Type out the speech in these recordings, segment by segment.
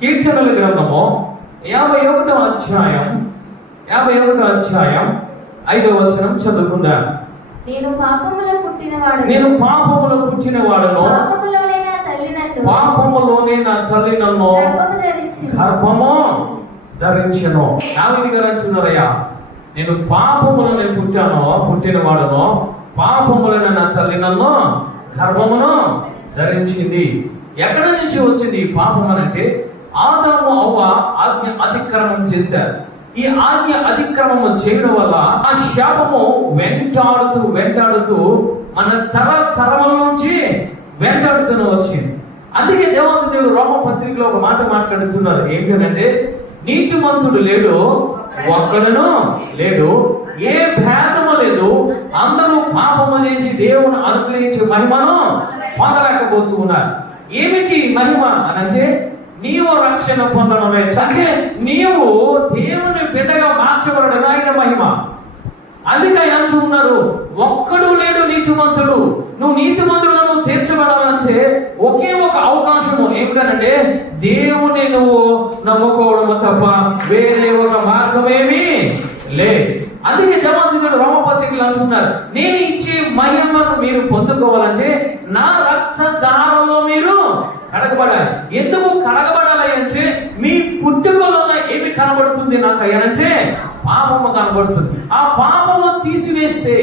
కీర్తనల గ్రంథము 51వ అధ్యాయం 5వ వచనం చదువుకుందాం. నేను పాపములో పుట్టిన వాడను, పాపములోనే నా తల్లి నన్ను గర్భము ధరించెను. దావీదు గారు అంటున్నారయ్యా, నేను పాపములోనే పుట్టిన వాడను, పాపములోనే నా తల్లి నన్ను గర్భమును ధరించింది. ఎక్కడి నుంచి వచ్చింది ఈ పాపం అంటే? ఆదాము అవ్వ ఆజ్ఞ అతిక్రమం చేశారు. ఈ ఆజ్ఞ అతిక్రమం చేయడం వల్ల ఆ శాపము వెంటాడుతూ మన తరముల నుంచి వెంటాడుతూనే వచ్చింది. అందుకే దేవాది దేవుడు రోమపత్రికలో ఒక మాట మాట్లాడుతున్నారు. ఏంటంటే, నీతిమంతుడు లేడు, ఒక్కడును లేడు, ఏ భేదము లేదు, అందరూ పాపము చేసి దేవుని అనుగ్రహించే మహిమను పొందలేకపోతూ ఉన్నారు. ఏమిటి మహిమ అనంటే, నీవు రక్షణ పొందడమే. అంటే నీవు దేవుని బిడ్డగా మార్చబడడం ఆయన మహిమ. అందుకే ఆయన అంటున్నారు, ఒక్కడు లేడు నీతిమంతుడు. నువ్వు నీతిమంతుడుగా నువ్వు తీర్చబడాలంటే ఒకే ఒక అవకాశము ఏమిటంటే, దేవుని నువ్వు నమ్ముకోవడము తప్ప వేరే ఒక మార్గమేమీ లేదు. అందుకే దేవాది రోమపత్రికలు అంటున్నారు, నేను ఇచ్చే మహిమను మీరు పొందుకోవాలంటే నా రక్తధారలో మీరు కడగబడాలి. ఎందుకు కడగబడాలి అంటే, మీ పుట్టుకలో ఏమి కనబడుతుంది నాకు అయ్యానంటే పాపము కనబడుతుంది. ఆ పాపము తీసివేస్తే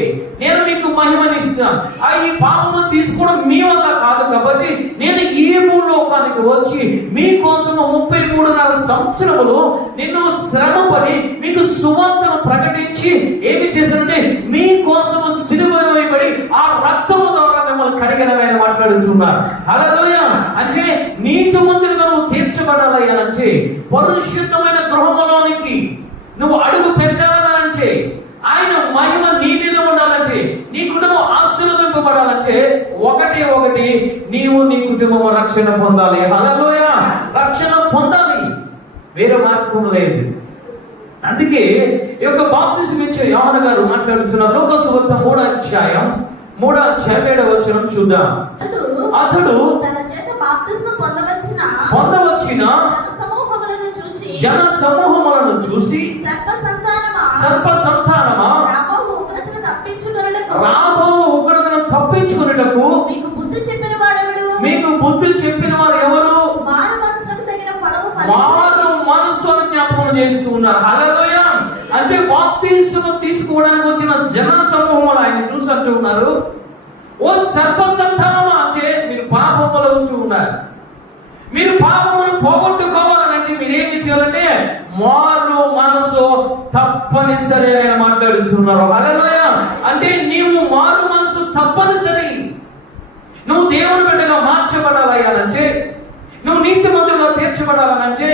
నేను మీకు మహిమనిస్తాను. ఈ పాపము తీసుకోవడం మీ వల్ల కాదు కాబట్టి నేను ఈ భూలోకానికి వచ్చి మీకోసం 33.5 సంవత్సరములు నిన్ను శ్రమపడి మీకు సువార్తను ప్రకటించి ఏమి చేశానంటే, మీకోసం సిలువ వేయబడి ఆ రక్తము ద్వారా మిమ్మల్ని కడిగినమైన మాట్లాడుతున్నారు. హల్లెలూయా. అంటే నీతిమంతుడుగా నువ్వు తీర్చబడాలి అంటే, పరిశుద్ధమైన గృహంలోనికి నువ్వు అడుగు పెట్టాలంటే, ఆయన మహిమ నీ మీద ఉండాలంటే, నీ కుటుంబం ఆశీర్వదింపబడాలంటే ఒకటి నీవు నీ కుటుంబం రక్షణ పొందాలి. హల్లెలూయా. రక్షణ పొందాలి, వేరే మార్గం లేదు. అందుకే ఈ యొక్క బాప్తిస్మం ఇచ్చే యోహాను గారు మాట్లాడుతున్నారు. లూకా సువార్త 3వ అధ్యాయం 7వ వచనం చూద్దాం. అతడు తన చేత బాప్తిస్మం పొందవచ్చిన జన సమూహములను చూసి సర్ప సంతానమా రాబో ఉగ్రతను తప్పించుకొనుటకు మీకు బుద్ధి చెప్పిన వారు ఎవరు? మారు మనసు జ్ఞాపకం చేస్తూ ఉన్నారు. హల్లెలూయా. అంటే బాప్తిస్మం తీసుకోవడానికి వచ్చిన జన సమూహములు ఆయన చూసొచ్చు ఉన్నారు. ఓ సర్ప సంతానమా అంటే మీరు పాపములో ఉంటూ ఉన్నారు. మీరు పాపమును పోగొట్టుకోవాలంటే మీరేమి చేయాలంటే మారు మనసు తప్పనిసరి ఆయన మాట్లాడుతున్నారు. హల్లెలూయా. అంటే నీవు మారు మనసు తప్పనిసరి. నువ్వు దేవుని బిడ్డగా మార్చబడాలంటే, నువ్వు నీతిమంతులుగా తీర్చబడాలంటే,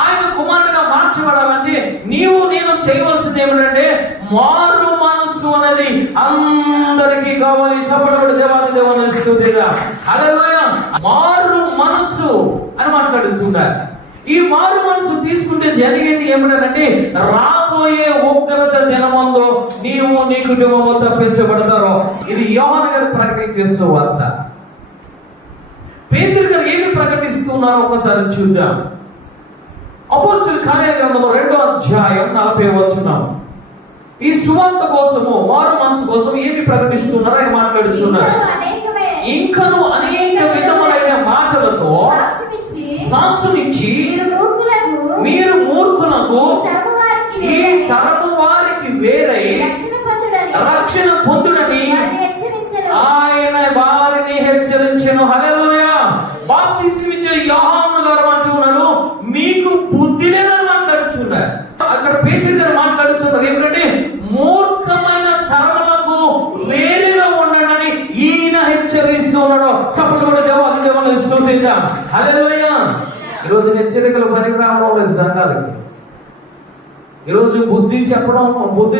ఆయన కుమారుడుగా మార్చబడాలంటే నేను చేయవలసింది ఏమిటంటే మారు మనసు అనేది అందరికీ కావాలి. చెప్పబడి దేవాది దేవుని స్తుతిగా. హల్లెలూయా. మారు మనసు అని మాట్లాడుతున్నారు. ఈ మారు మనసు తీసుకుంటే జరిగేది ఏమిటంటే, రాబోయే ఉగ్రత దినమందు నీవు నీ కుటుంబం తప్పించబడతారో. ఇది యోహాను గారు ప్రకటించేస్తూ వార్త. పేతురు గారు ఏమి ప్రకటిస్తున్నారో ఒకసారి చూద్దాం. అపోస్తలుల కార్యాల గ్రంథము 2వ అధ్యాయం 40వ వచనం. ఈ సువార్త కోసము, మారు మనసు కోసం ఏమి ప్రకటిస్తున్నారో ఆయన మాట్లాడుతున్నారు. ఇంకను అనేక విధములైన మాటలతో సాక్ష్యమిచ్చి మీరు మూర్ఖులకు ఈ తరము వారికి వేరై రక్షణ పొందుడని ఆయన వారిని హెచ్చరించెను. హల్లెలూయా. బాప్తిస్మం ఇచ్చే యోహాను గారు అంటున్నారు, మీకు బుద్ధి లేదని మాట్లాడుతున్నారు. అక్కడ పేతురు గారు మాట్లాడుతున్నారు ఏమిటంటే, మూర్ఖమైన తరములకు వేరుగా ఉండండి ఈయన హెచ్చరిస్తున్నాడు. చప్పట్లు దేవుని స్తుతిద్దాం. హల్లెలూయా. ఈరోజు హెచ్చరికలు పనికి రావడం లేదు సంఘాలకి. ఈరోజు బుద్ధి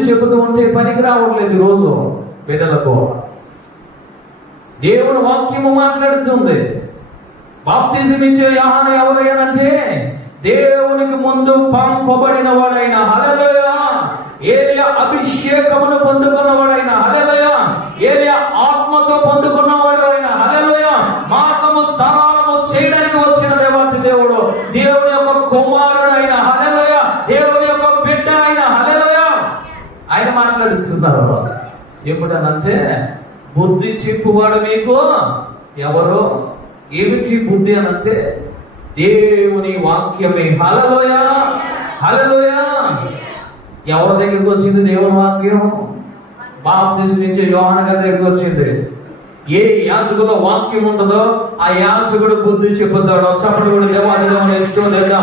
చెబుతూ ఉంటే పనికి రావట్లేదు. ఈరోజు బిడ్డలకు దేవుని వాక్యము మాట్లాడుతుంది. బాప్తిస్మం ఇచ్చే యోహాను ఎవరైనంటే దేవునికి ముందు పంపబడిన వాడైన, హల్లెలూయా, ఏలియా అభిషేకమును పొందుకున్నవాడైన, హల్లెలూయా, ఏలియా ఆత్మతో పొందుకున్నవాడు అయిన, హల్లెలూయా, మార్గము సరళము చేయడానికి వచ్చిన దేవాది దేవుడు, దేవుని ఎప్పుడనంటే బుద్ధి చెప్పువాడు మీకు ఎవరు? ఏమిటి బుద్ధి అనంటే దేవుని వాక్యమే. హల్లెలూయా, హల్లెలూయా. ఎవరి దగ్గరికి వచ్చింది దేవుని వాక్యం? బాప్తిసం ఇచ్చే యోహాను గారి దగ్గరికి వచ్చింది. ఏ యాజకులో వాక్యం ఉంటుందో ఆ యాజకుడు బుద్ధి చెప్పుతాడో. చప్పుడు కూడా దేవాలయం లేదా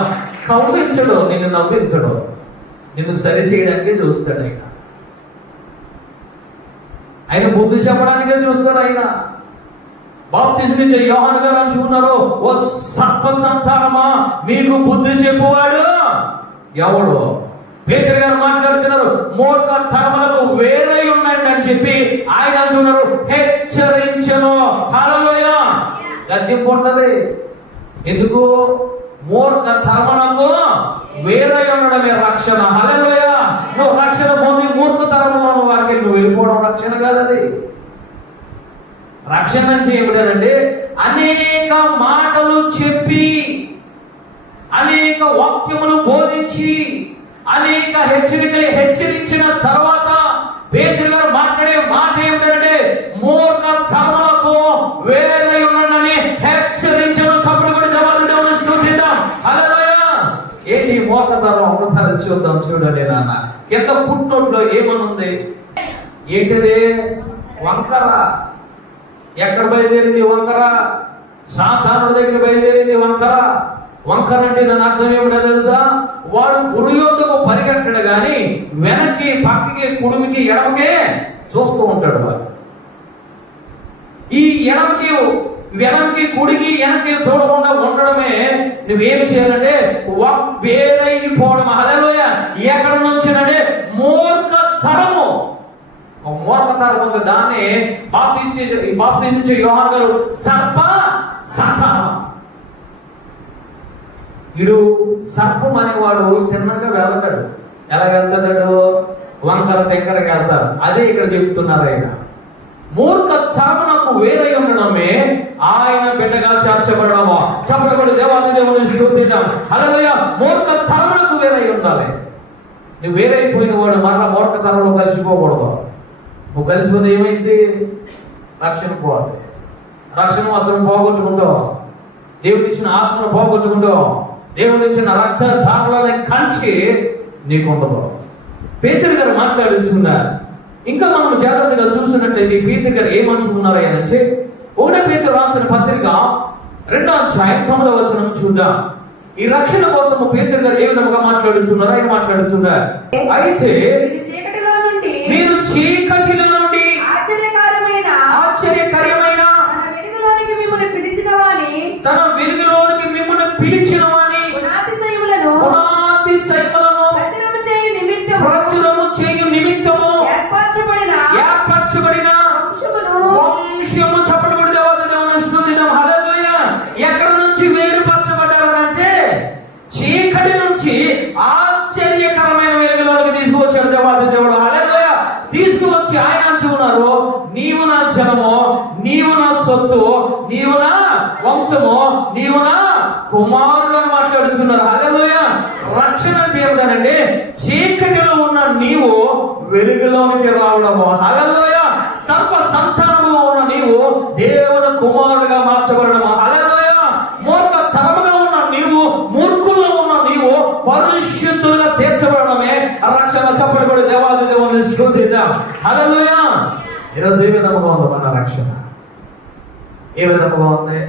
కౌపించడు, నిన్ను నవ్వించడు, నిన్ను సరి చేయడానికే చూస్తాడు ఆయన బుద్ధి చెప్పడానికే చూస్తాడు ఆయన. బాప్తిసం ఇచ్చే యోహాను గారు అంటున్నారు, ఓ సర్ప సంతానమా మీకు బుద్ధి చెప్పువాడు ఎవడు? పేతురు గారు మాట్లాడుతున్నారు, మూర్ఖ తరములకు వేరే ఉన్నాయండి అని చెప్పి ఆయన అంటున్నారు, హెచ్చరించను. హల్లెలూయా. గద్దింపు ఉంటది. ఎందుకు? మూర్ఖ తరములకు వేరే ఉండడమే రక్షణ. హల్లెలూయా. నువ్వు రక్షణ పొంది మూర్ఖ తరములను వారికి నువ్వు వెళ్ళిపోవడం రక్షణ కాదు. అది రక్షణ అంటే ఏమిటంటే అనేక మాటలు చెప్పి, అనేక వాక్యములు బోధించి, అనేక హెచ్చరికలు హెచ్చరించిన తర్వాత పేతురు గారు మాట్లాడే మాట ఏమిటంటే మూర్ఖ తరములకు వేరే ఉన్నాడని హెచ్చరించను. చప్పుడు కూడా దేవుని స్తుతిద్దాం. హల్లెలూయా. ఏంటి మూర్ఖ తరం? ఒకసారి చూద్దాం. చూడండి నాన్న, కింద ఫుట్ నోట్ లో ఏమనుంది? ఏంటిది? వంకర. ఎక్కడ బయలుదేరింది వంకర? సాతానుడి దగ్గర బయలుదేరింది వంకర. వంకర అంటే దాని అర్థం ఏమిటో తెలుసా? వాడు గురు యొద్దకు పరిగెట్టడు కానీ వెనక్కి, పక్కకి, కుడికి, ఎడమకే చూస్తూ ఉంటాడు. వాడు ఈ ఎడమకి, వెనక్కి, కుడికి, వెనక్కి చూడకుండా ఉండడమే నువ్వేమి చేయాలంటే వేరైపోవడం. హల్లెలూయా. ఎక్కడ నుంచి అంటే మూర్ఖ తరము. మూర్ఖ తరం ఉంది. దాన్ని బాప్తిస్మిచ్చే యోహాను గారు సర్ప సంతానం. ఇడు సర్పం అనేవాడు తిన్నగా వెళ్తాడు. ఎలా వెళ్తాడు? వంకర టెంకరగా వెళ్తారు. అదే ఇక్కడ చెప్తున్నారు ఆయన. మూర్ఖ తరమునకు వేరై ఉండడమే ఆయన బిడ్డగా చేర్చబడము. చెప్పబడి దేవుని స్తుతిద్దాం. హల్లెలూయా. మూర్ఖ తరమునకు వేరై ఉండాలి. నువ్వు వేరైపోయిన వాడు మరలా మూర్ఖ తరంలో కలిసిపోకూడదు. నువ్వు కలిసిపోతే ఏమైంది? రక్షణ పోవాలి. రక్షణ అసలు పోగొట్టుకుంటావు. దేవుని ఇచ్చిన ఆత్మను పోగొట్టుకుంటావు. దేవుని ఇచ్చిన రక్త ధారలని కంచి నీకు ఉండదు. పేతురు గారు మాట్లాడుతున్నారు. ఇంకా మనం జాగ్రత్తగా చూసినట్లయితే పేతురు గారు ఏమంటున్నారు అంటే 1 పేతురు రాసిన పత్రిక 2వ అధ్యాయం 9వ వచనం చూద్దాం. ఈ రక్షణ కోసం పేతురు గారు ఏ విధంగా మాట్లాడుతున్నారు? ఆయన మాట్లాడుతున్నారు, అయితే మీరు చీకటిలో నుండి ఆశ్చర్యకరమైన తన వెలుగులోనికి మిమ్మల్ని పిలిచిన వాని పునాతి సైమలను ప్రచురము చేయు నిమిత్తము ఏర్పరచబడిన వంశము. చప్పట్లు కొట్టి దేవుని స్తుతిద్దాం. హల్లెలూయా. ఎక్కడ నుంచి వేరుపరచబడ్డారంటే చీకటి నుంచి ఆశ్చర్యకరమైన వెలుగులోనికి తీసుకువచ్చాడు దేవుడు. హల్లెలూయా. తీసుకువచ్చి ఆయన అంటున్నారు, నీవు నా జనము, నీవు నా సొత్తు, నీవు నా వంశము, నీవు నా కుమారుడు అని మాట్లాడుతున్నారు. హల్లెలూయా. రక్షణ ఏమిటంటే చీకటిలో ఉన్న నీవు వెలుగులోనికి రావడము. హల్లెలూయా. సర్వ సంతానములో ఉన్న నీవు దేవుని కుమారుడుగా మార్చబడము. హల్లెలూయా. మూర్ఖ తరముగా ఉన్న నీవు, మూర్ఖుల్లో ఉన్న నీవు పరిశుద్ధులుగా తీర్చబడమే రక్షణ. చప్పట్లు కూడా దేవుని స్తుతిద్దాం. హల్లెలూయా. ఈరోజు ఏ విధముగా ఉంది మన రక్షణ? ఏ విధముగా ఉంది?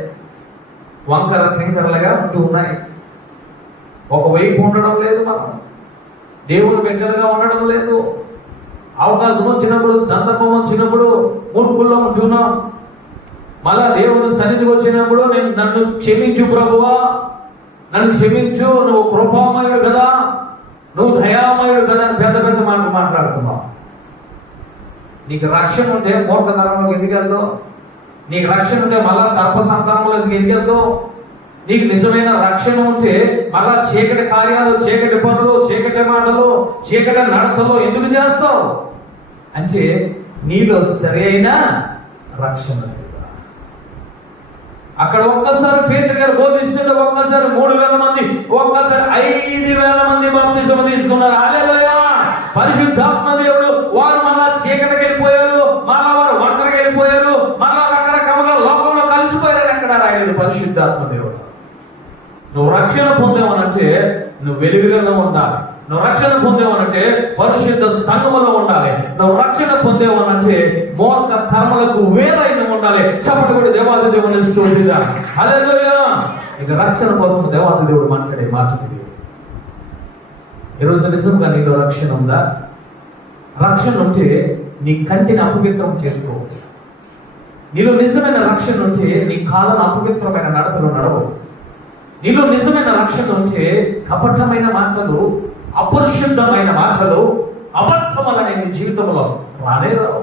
వంకర టెంకరలుగా ఉంటూ ఉన్నాయి. ఒకవైపు ఉండడం లేదు. మనం దేవుని బిడ్డలుగా ఉండడం లేదు. అవకాశం వచ్చినప్పుడు, సందర్భం వచ్చినప్పుడు మూర్ఖుల్లో ఉంటున్నాం. మళ్ళా దేవుని సన్నిధికి వచ్చినప్పుడు నన్ను క్షమించు ప్రభువా, నన్ను క్షమించు, నువ్వు కృపామయుడు కదా, నువ్వు దయామయుడు కదా అని పెద్ద పెద్ద మాటలు మాట్లాడుతున్నావు. నీకు రక్షణ ఉంటే మూర్ఖ తరంలోకి ఎందుకు వెళ్తావు? నీకు రక్షణ ఉంటే మళ్ళా సర్ప సంతానంలోకి ఎందుకు వెళ్తావు? నీకు నిజమైన రక్షణ ఉంటే మళ్ళా చీకటి కార్యాలు, చీకటి పనులు, చీకటి మాటలు, చీకటి నడతలు ఎందుకు చేస్తావు? అంటే నీలో సరి అయిన రక్షణ. అక్కడ ఒక్కసారి పేతురు గారు బోధిస్తుంటే ఒక్కసారి 3,000 మంది, ఒక్కసారి 5,000 మంది బాప్తిసం తీసుకున్నారు. హల్లెలూయా. పరిశుద్ధాత్మ దేవుడు వారు మళ్ళా చీకటికి వెళ్ళిపోయారు. నువ్వు రక్షణ పొందేవనంటే నువ్వు వెలుగులో ఉండాలి. నువ్వు రక్షణ పొందేవనంటే పరిశుద్ధ సంఘములో ఉండాలి. నువ్వు రక్షణ పొందేవనంటే మూర్ఖ కర్మలకు వేరైన ఉండాలి. చప్పటి కూడా దేవాది దేవుని స్తుతిద్దాం. హల్లెలూయా. ఇక రక్షణ కోసం దేవాది దేవుడు మాట్లాడే మాటలు. ఈరోజు నిజంగా నీలో రక్షణ ఉందా? రక్షణ ఉంటే నీ కంటిని అపవిత్రం చేసుకోవచ్చు. నీలో నిజమైన రక్షణ ఉంటే నీ కాళ్ళను అపవిత్రమైన నడతలు నడవు. నీలో నిజమైన రక్షణ ఉంటే కపటమైన మాటలు, అపరిశుద్ధమైన మాటలు, అబద్ధములనే నీ జీవితంలో రానేరావు.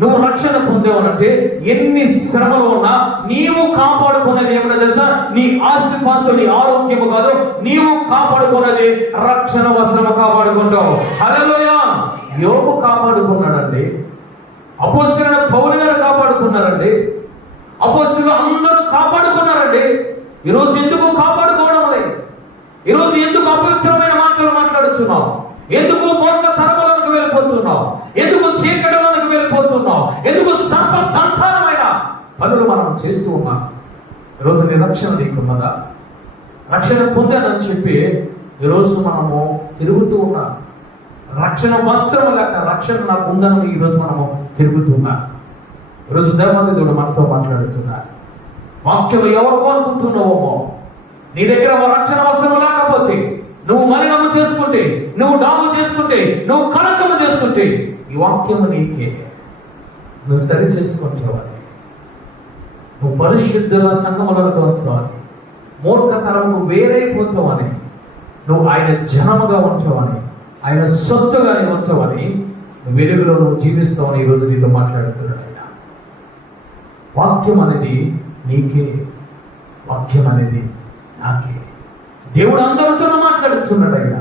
నువ్వు రక్షణ పొందేవనంటే ఎన్ని శ్రమలు ఉన్నా నీవు కాపాడుకున్నది ఏమిటో తెలుసా? నీ ఆస్తి పాస్తులు, నీ ఆరోగ్యము కాదు, నీవు కాపాడుకున్నది రక్షణ వస్త్రము కాపాడుకుంటావు. హల్లెలూయా. యోబు కాపాడుకున్నాడండి. అపోస్తలుడైన పౌలు గారు కాపాడుకున్నారండి. అపోస్తలులు అందరూ కాపాడుకున్నారండి. ఈరోజు ఎందుకు కాపాడుకోవడం లేదు? ఈరోజు ఎందుకు అపవిత్రమైన మాటలు మాట్లాడుతున్నావు? ఎందుకు మూర్ఖ తరములకు వెళ్ళిపోతున్నావు? ఎందుకు చీకటిలోనికి వెళ్ళిపోతున్నావు? ఎందుకు సంతానమైన పనులు మనం చేస్తూ ఉన్నాం? ఈరోజు నీ రక్షణ నీకున్నదా? రక్షణ పొందానని చెప్పి ఈరోజు మనము తిరుగుతూ ఉన్నాం. రక్షణ వస్త్రం లేక రక్షణ నాకు ఉందని ఈరోజు మనము తిరుగుతున్నా. ఈరోజు దేవాది దేవుడు మనతో మాట్లాడుతున్నారు. వాక్యం ఎవరు అనుకుంటున్నావో, నీ దగ్గర రక్షణ వస్త్రం లేకపోతే, నువ్వు మలినము చేసుకుంటే, నువ్వు డాము చేసుకుంటే, నువ్వు కలకము చేసుకుంటే, ఈ వాక్యము నీకే. నువ్వు సరి చేసుకుంటావని, నువ్వు పరిశుద్ధుల సంఘములకు వస్తావని, మూర్ఖతరము వేరైపోతావని, నువ్వు ఆయన జనముగా ఉంటావని, ఆయన సొత్తుగా నీవు ఉంటావని, నువ్వు వెలుగులో నువ్వు జీవిస్తావని ఈరోజు నీతో మాట్లాడుతున్నాడు ఆయన. వాక్యం అనేది నీకే, వాక్యం అనేది నాకే. దేవుడు అందరితో మాట్లాడుతున్నాడు ఆయన.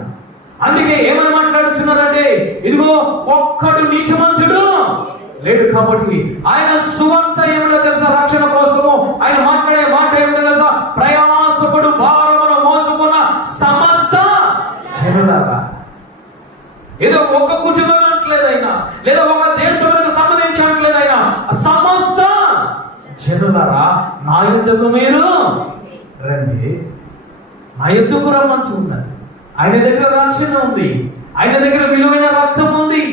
అందుకే ఏమని మాట్లాడుతున్నారంటే, ఇదిగో ఒక్కడు నీతిమంతుడు లేడు. కాబట్టి ఆయన సువార్త ఏమిటో తెలుసా? రక్షణ కోసము ఆయన మాట్లాడే మాట ఏమిటో తెలుసా? ప్రయాసపడు భారమును మోసుకున్న సమస్త జనులారా. ఏదో ఒక కుటుంబం అంటలేదు ఆయన, లేదా ఒక దేశానికి సంబంధించి అంటలేదు ఆయన. సమస్త జనులారా నా యొద్దకు మీరు రండి. నా యొద్దకు రమ్మంటూ ఉన్నది. ఆయన దగ్గర రక్షణ ఉంది, ఆయన దగ్గర విలువైన రక్తం ఉంది,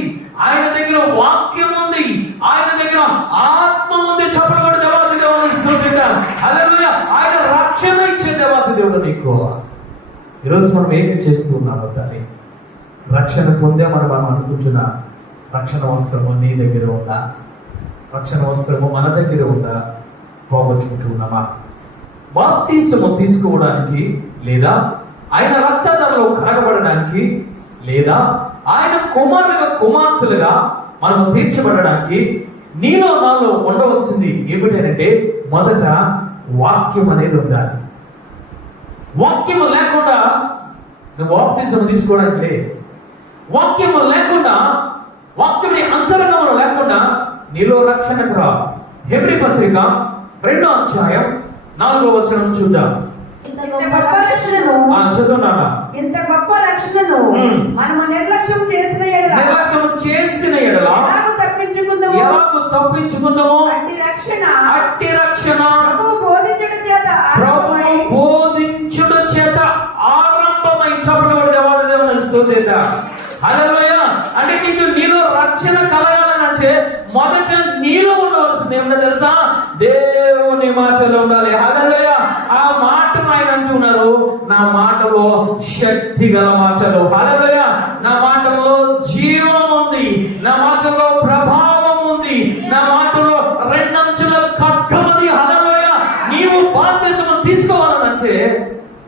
ఆయన దగ్గర వాక్యం ఉంది, ఆయన దగ్గర ఆత్మ ఉంది. చెప్పబడి దేవాది దేవుని స్తుతిద్దాం. హల్లెలూయా. ఆయన రక్షణ ఇచ్చే దేవాది దేవుడు నీకు. ఈరోజు మనం ఏమి చేస్తూ ఉన్నామో తల్లి, రక్షణ పొందామని మనం అనుకుంటున్నా. రక్షణ వస్త్రము నీ దగ్గర ఉందా? రక్షణ వస్త్రము మన దగ్గర ఉందా? పోగొట్టుకుంటున్నామా? బాప్తీసము తీసుకోవడానికి, లేదా ఆయన రక్తదానంలో కడగబడడానికి, లేదా ఆయన కుమారులుగా కుమార్తెలుగా మనం తీర్చబడడానికి నీలో నాలో ఉండవలసింది ఏమిటంటే, మొదట వాక్యం అనేది ఉండాలి. వాక్యం లేకుండా నువ్వు బాప్తీసం తీసుకోవడానికి లేదు. వాక్యం లేకుండా, వాక్యం అంతరంగంలో లేకుండా నీలో రక్షణకు రా. హెబ్రీ పత్రిక 2వ అధ్యాయం 4వ వచనం చూద్దాం. ఇంత గొప్ప రక్షణను మనము నిర్లక్ష్యం చేసిన ఎడల ఎలాగూ తప్పించుకుందామో అట్టి రక్షణ ప్రభువు బోధించుట చేత ఆరంభమై. చెప్పబడి దేవాది దేవుని స్తుతిద్దాం. హల్లెలూయా. అంటే నీలో రక్షణ కలగాలంటే మొదట నీలో ఉండవలసింది ఏమిటో తెలుసా? దేవుని మాటలు ఉండాలి. హల్లెలూయా. ఆ మాటను ఆయన అంటున్నారు, నా మాటలో శక్తి గల మాటలు. హల్లెలూయా. నా మాటలో జీవం ఉంది, నా మాటలో ప్రభావం ఉంది, నా మాటలో రెండంచుల ఖడ్గం ఉంది. హల్లెలూయా. నీవు బాప్తిస్మం తీసుకోవాలనంటే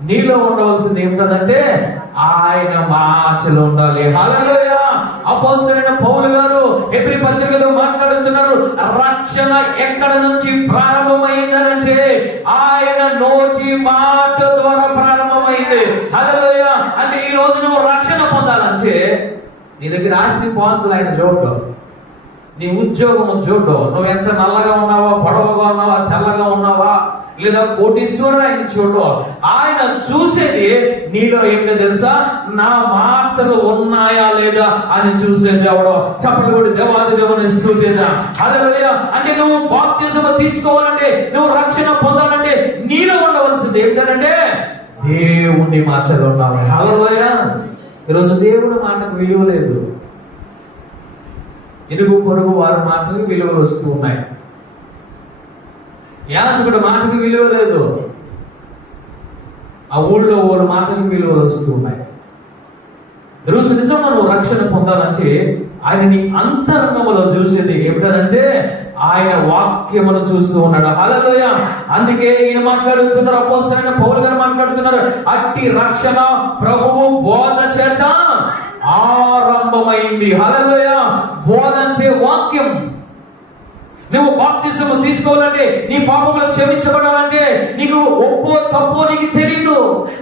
నీలో ఉండవలసింది ఏమిటంటే ఆయన మాటలు ఉండాలి. హల్లెలూయా. అపోస్తలుడైన పౌలు గారు హెబ్రీ పత్రికలో మాట్లాడుతున్నారు, రక్షణ ఎక్కడ నుంచి ప్రారంభమైందనంటే ఆయన నోటి మాట ద్వారా ప్రారంభమైంది. హల్లెలూయా. అంటే ఈ రోజు నువ్వు రక్షణ పొందాలంటే నీ దగ్గర ఆస్తి పాస్తులు ఆయన చూడడు, నీ ఉద్యోగము చూడడు, నువ్వు ఎంత నల్లగా ఉన్నావా, పొడవగా ఉన్నావా, తెల్లగా ఉన్నావా, లేదా కోటీశ్వరుడు ఆయన చూడు. ఆయన చూసేది నీలో ఏంటో తెలుసా? నా మాటలు ఉన్నాయా లేదా అని చూసే దేవుడు. చప్పట్లు కొట్టి దేవాది దేవుని స్తుతిద్దాం. హల్లెలూయా. అంటే నువ్వు బాప్తిజం తీసుకోవాలంటే, నువ్వు రక్షణ పొందాలంటే నీలో ఉండవలసింది ఏంటంటే దేవుని మాటలు ఉండాలి. హల్లెలూయా. ఈరోజు దేవుని మాటకు విలువ లేదు. ఇరుగు పొరుగు వారి మాటలకు విలువలు వస్తూ ఉన్నాయి. యాజకుడి మాటకు విలువ లేదు. ఆ ఊళ్ళో వాళ్ళ మాటలకు విలువలు వస్తూ ఉన్నాయి. ఈరోజు నిజంగా నువ్వు రక్షణ పొందాలంటే ఆయన నీ అంతరంగంలో చూసేది ఏమిటంటే ఆయన వాక్యమును చూస్తూ ఉన్నాడు. హల్లెలూయా. అందుకే ఈయన మాట్లాడుతున్నారు, అపోస్తలుడైన పౌలు గారు మాట్లాడుతున్నారు, అట్టి రక్షణ ప్రభువు బోధ చేత ఆరంభమైంది. హల్లెలూయా. బోధ అంటే వాక్యం. నువ్వు బాప్తిజం తీసుకోవాలంటే, నీ పాపములు క్షమించబడాలంటే నీకు ఒప్పో తప్పో నీకు తెలియదు.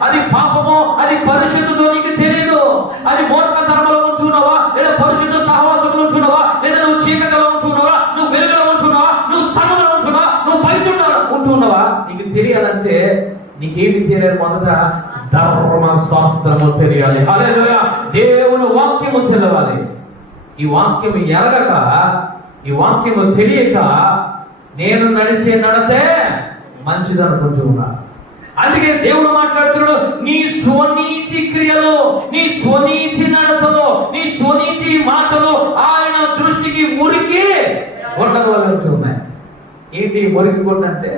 అది పాపమో అది పరిశుద్ధతో నీకు తెలియదు. అది మూర్ఖతనంలో ఉంటున్నావా లేదా పరిశుద్ధ సహవాసంలో ఉంటున్నావా లేదా నువ్వు చీకటిలో ఉంటున్నావా, నువ్వు వెలుగులో ఉంటున్నావా, నువ్వు సంఘంలో ఉంటున్నావా, నువ్వు బయట ఉంటున్నావా, నీకు తెలియాలంటే నీకేమి తెలియాలి? మొదట ధర్మశాస్త్రము తెలియాలి. హల్లెలూయా. దేవుని వాక్యము తెలవాలి. ఈ వాక్యము ఎరగక, ఈ వాక్యము తెలియక నేను నడిచే నడతే మంచిది అనుకుంటూ ఉన్నా. అందుకే దేవుడు మాట్లాడుతున్నాడు, నీ స్వనీతి క్రియలో, నీ స్వనీతి నడతలో, నీ స్వనీతి మాటలో ఆయన దృష్టికి మురికి గొడ్డలు వలసి ఉన్నాయి. ఏంటి మురికి గొడ్డ అంటే?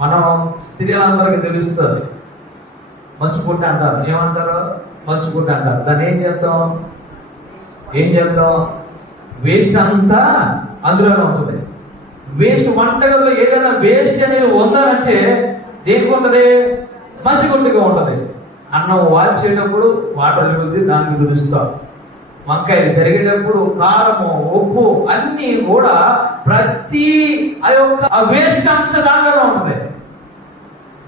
మనం స్త్రీలందరికీ తెలుస్తుంది. మసుగుడ్డ అంటారు. ఏమంటారు? మసుగుడ్డ అంటారు. దాన్ని ఏం చేద్దాం? వేస్ట్ అంతా అందులోనే ఉంటుంది. వేస్ట్ వంటగదిలో ఏదైనా వేస్ట్ అనేది ఉందాలంటే దేనికి ఉంటుంది? మసిగుడ్డగా ఉంటుంది. అన్నం వాచేటప్పుడు వాటర్ వెళ్తుంది, దానికి దురుస్తాం. వంకాయలు తరిగేటప్పుడు కారము, ఉప్పు అన్ని కూడా ప్రతి ఆ వేస్ట్ అంతా దానిలోనే ఉంటుంది.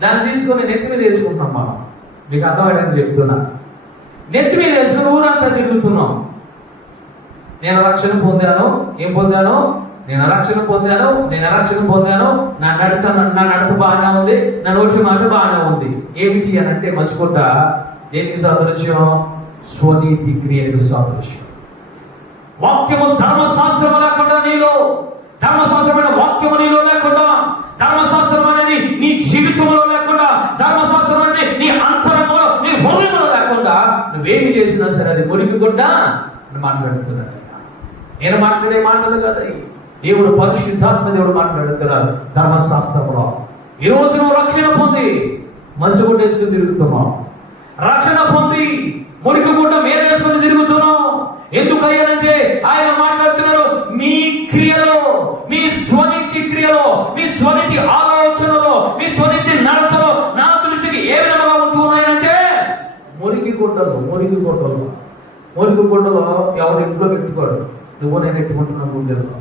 దాన్ని తీసుకొని నెత్తి మీద వేసుకుంటున్నాం మనం. మీకు అర్థమయ్యేదని చెప్తున్నా. నెత్తి మీద వేసుకుని ఊరంతా తిరుగుతున్నాం. నేను రక్షణ పొందాను. ఏం పొందాను? నేను రక్షణ పొందాను. నా నడక బాగానే ఉంది, నా నోటి మాట బాగానే ఉంది. ఏమిటి అని అంటే మసుకుంటా దేనికి సాదృశ్యం? స్వనీతి క్రియకు సాదృశ్యం. వాక్యము ధర్మశాస్త్రము లేకుండా నీలో, ధర్మశాస్త్రమైన వాక్యము నీలో లేకుండా, ధర్మశాస్త్రం అనేది నీ జీవితంలో లేకుండా, ధర్మశాస్త్రం అనేది నీ అంతరంగంలో, నీ హృదయంలో లేకుండా నువ్వేమి చేసినా సరే అది మురికి గుడ్డ అని మాట్లాడుతున్నాడు. నేను మాట్లాడే మాటలు కదా, దేవుడు పరిశుద్ధాత్మ దేవుడు మాట్లాడుతున్నారు ధర్మశాస్త్రంలో. ఈరోజు నువ్వు రక్షణ పొంది మసిగుడ్డ వేసుకుని తిరుగుతున్నావు. రక్షణ పొంది మురికి గుడ్డ మీద వేసుకుని తిరుగుతున్నావు. ఎందుకయ్యానంటే ఆయన మాట్లాడుతున్నారు, మీ క్రియలో, మీ స్వనీతి క్రియలో, మీ స్వనీతి ఆలోచనలో, మీ స్వనీతి నడతలో నా దృష్టికి ఏ విధంగా ఉంటూ ఉన్నాయంటే మురికి గుడ్డలో ఎవరు ఇంట్లో పెట్టుకోడు. నువ్వు నేను పెట్టుకుంటున్నావు గుండెల్లో.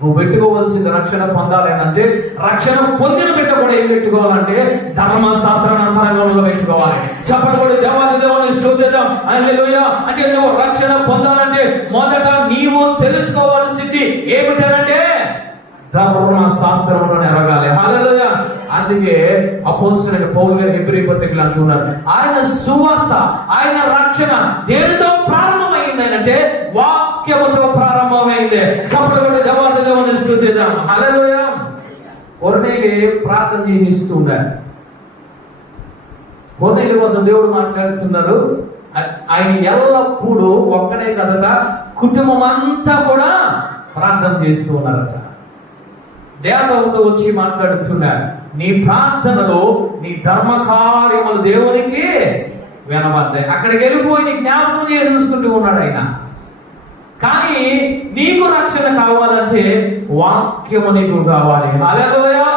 నువ్వు పెట్టుకోవాల్సింది రక్షణ పొందాలి అంటే, రక్షణ పొందిన బిడ్డ కూడా ఏం పెట్టుకోవాలంటే ధర్మశాస్త్రాన్ని అంతరంగంలో పెట్టుకోవాలి. చెప్పకూడదు దేవాది దేవుని స్తుతిద్దాం. హల్లెలూయా. అంటే నువ్వు రక్షణ పొందాలంటే మొదట నీవు తెలుసుకోవాల్సింది ఏమిటంటే ధర్మశాస్త్రంలో ఎరగాలి. హల్లెలూయా. అందుకే అపోస్తలుడైన పౌలు గారు హెబ్రీ పత్రికలో అంటున్నారు, ఆయన సువార్త, ఆయన రక్షణ దేనితో ప్రారంభమైంది అంటే వాక్యముతో ప్రారంభమైంది. కాబట్టి దేవాది దేవుని స్తుతిద్దాం. హల్లెలూయా. కొర్నేలి ప్రార్థన చేయిస్తూ ఉండాలి. కొర్నేలి కోసం దేవుడు మాట్లాడుతున్నారు. ఆయన ఎల్లప్పుడూ ఒక్కడే కదట, కుటుంబం అంతా కూడా ప్రార్థన చేస్తూ ఉన్నారట. దేవతతో వచ్చి మాట్లాడుతున్నారు, నీ ప్రార్థనలో నీ ధర్మ కార్యములు దేవునికి వినబడ్డాయి. అక్కడికి వెళ్ళిపోయి నీ జ్ఞాపకం చేసి చూసుకుంటూ ఉన్నాడు ఆయన. కానీ నీకు రక్షణ కావాలంటే వాక్యము నీకు కావాలి. హల్లెలూయా.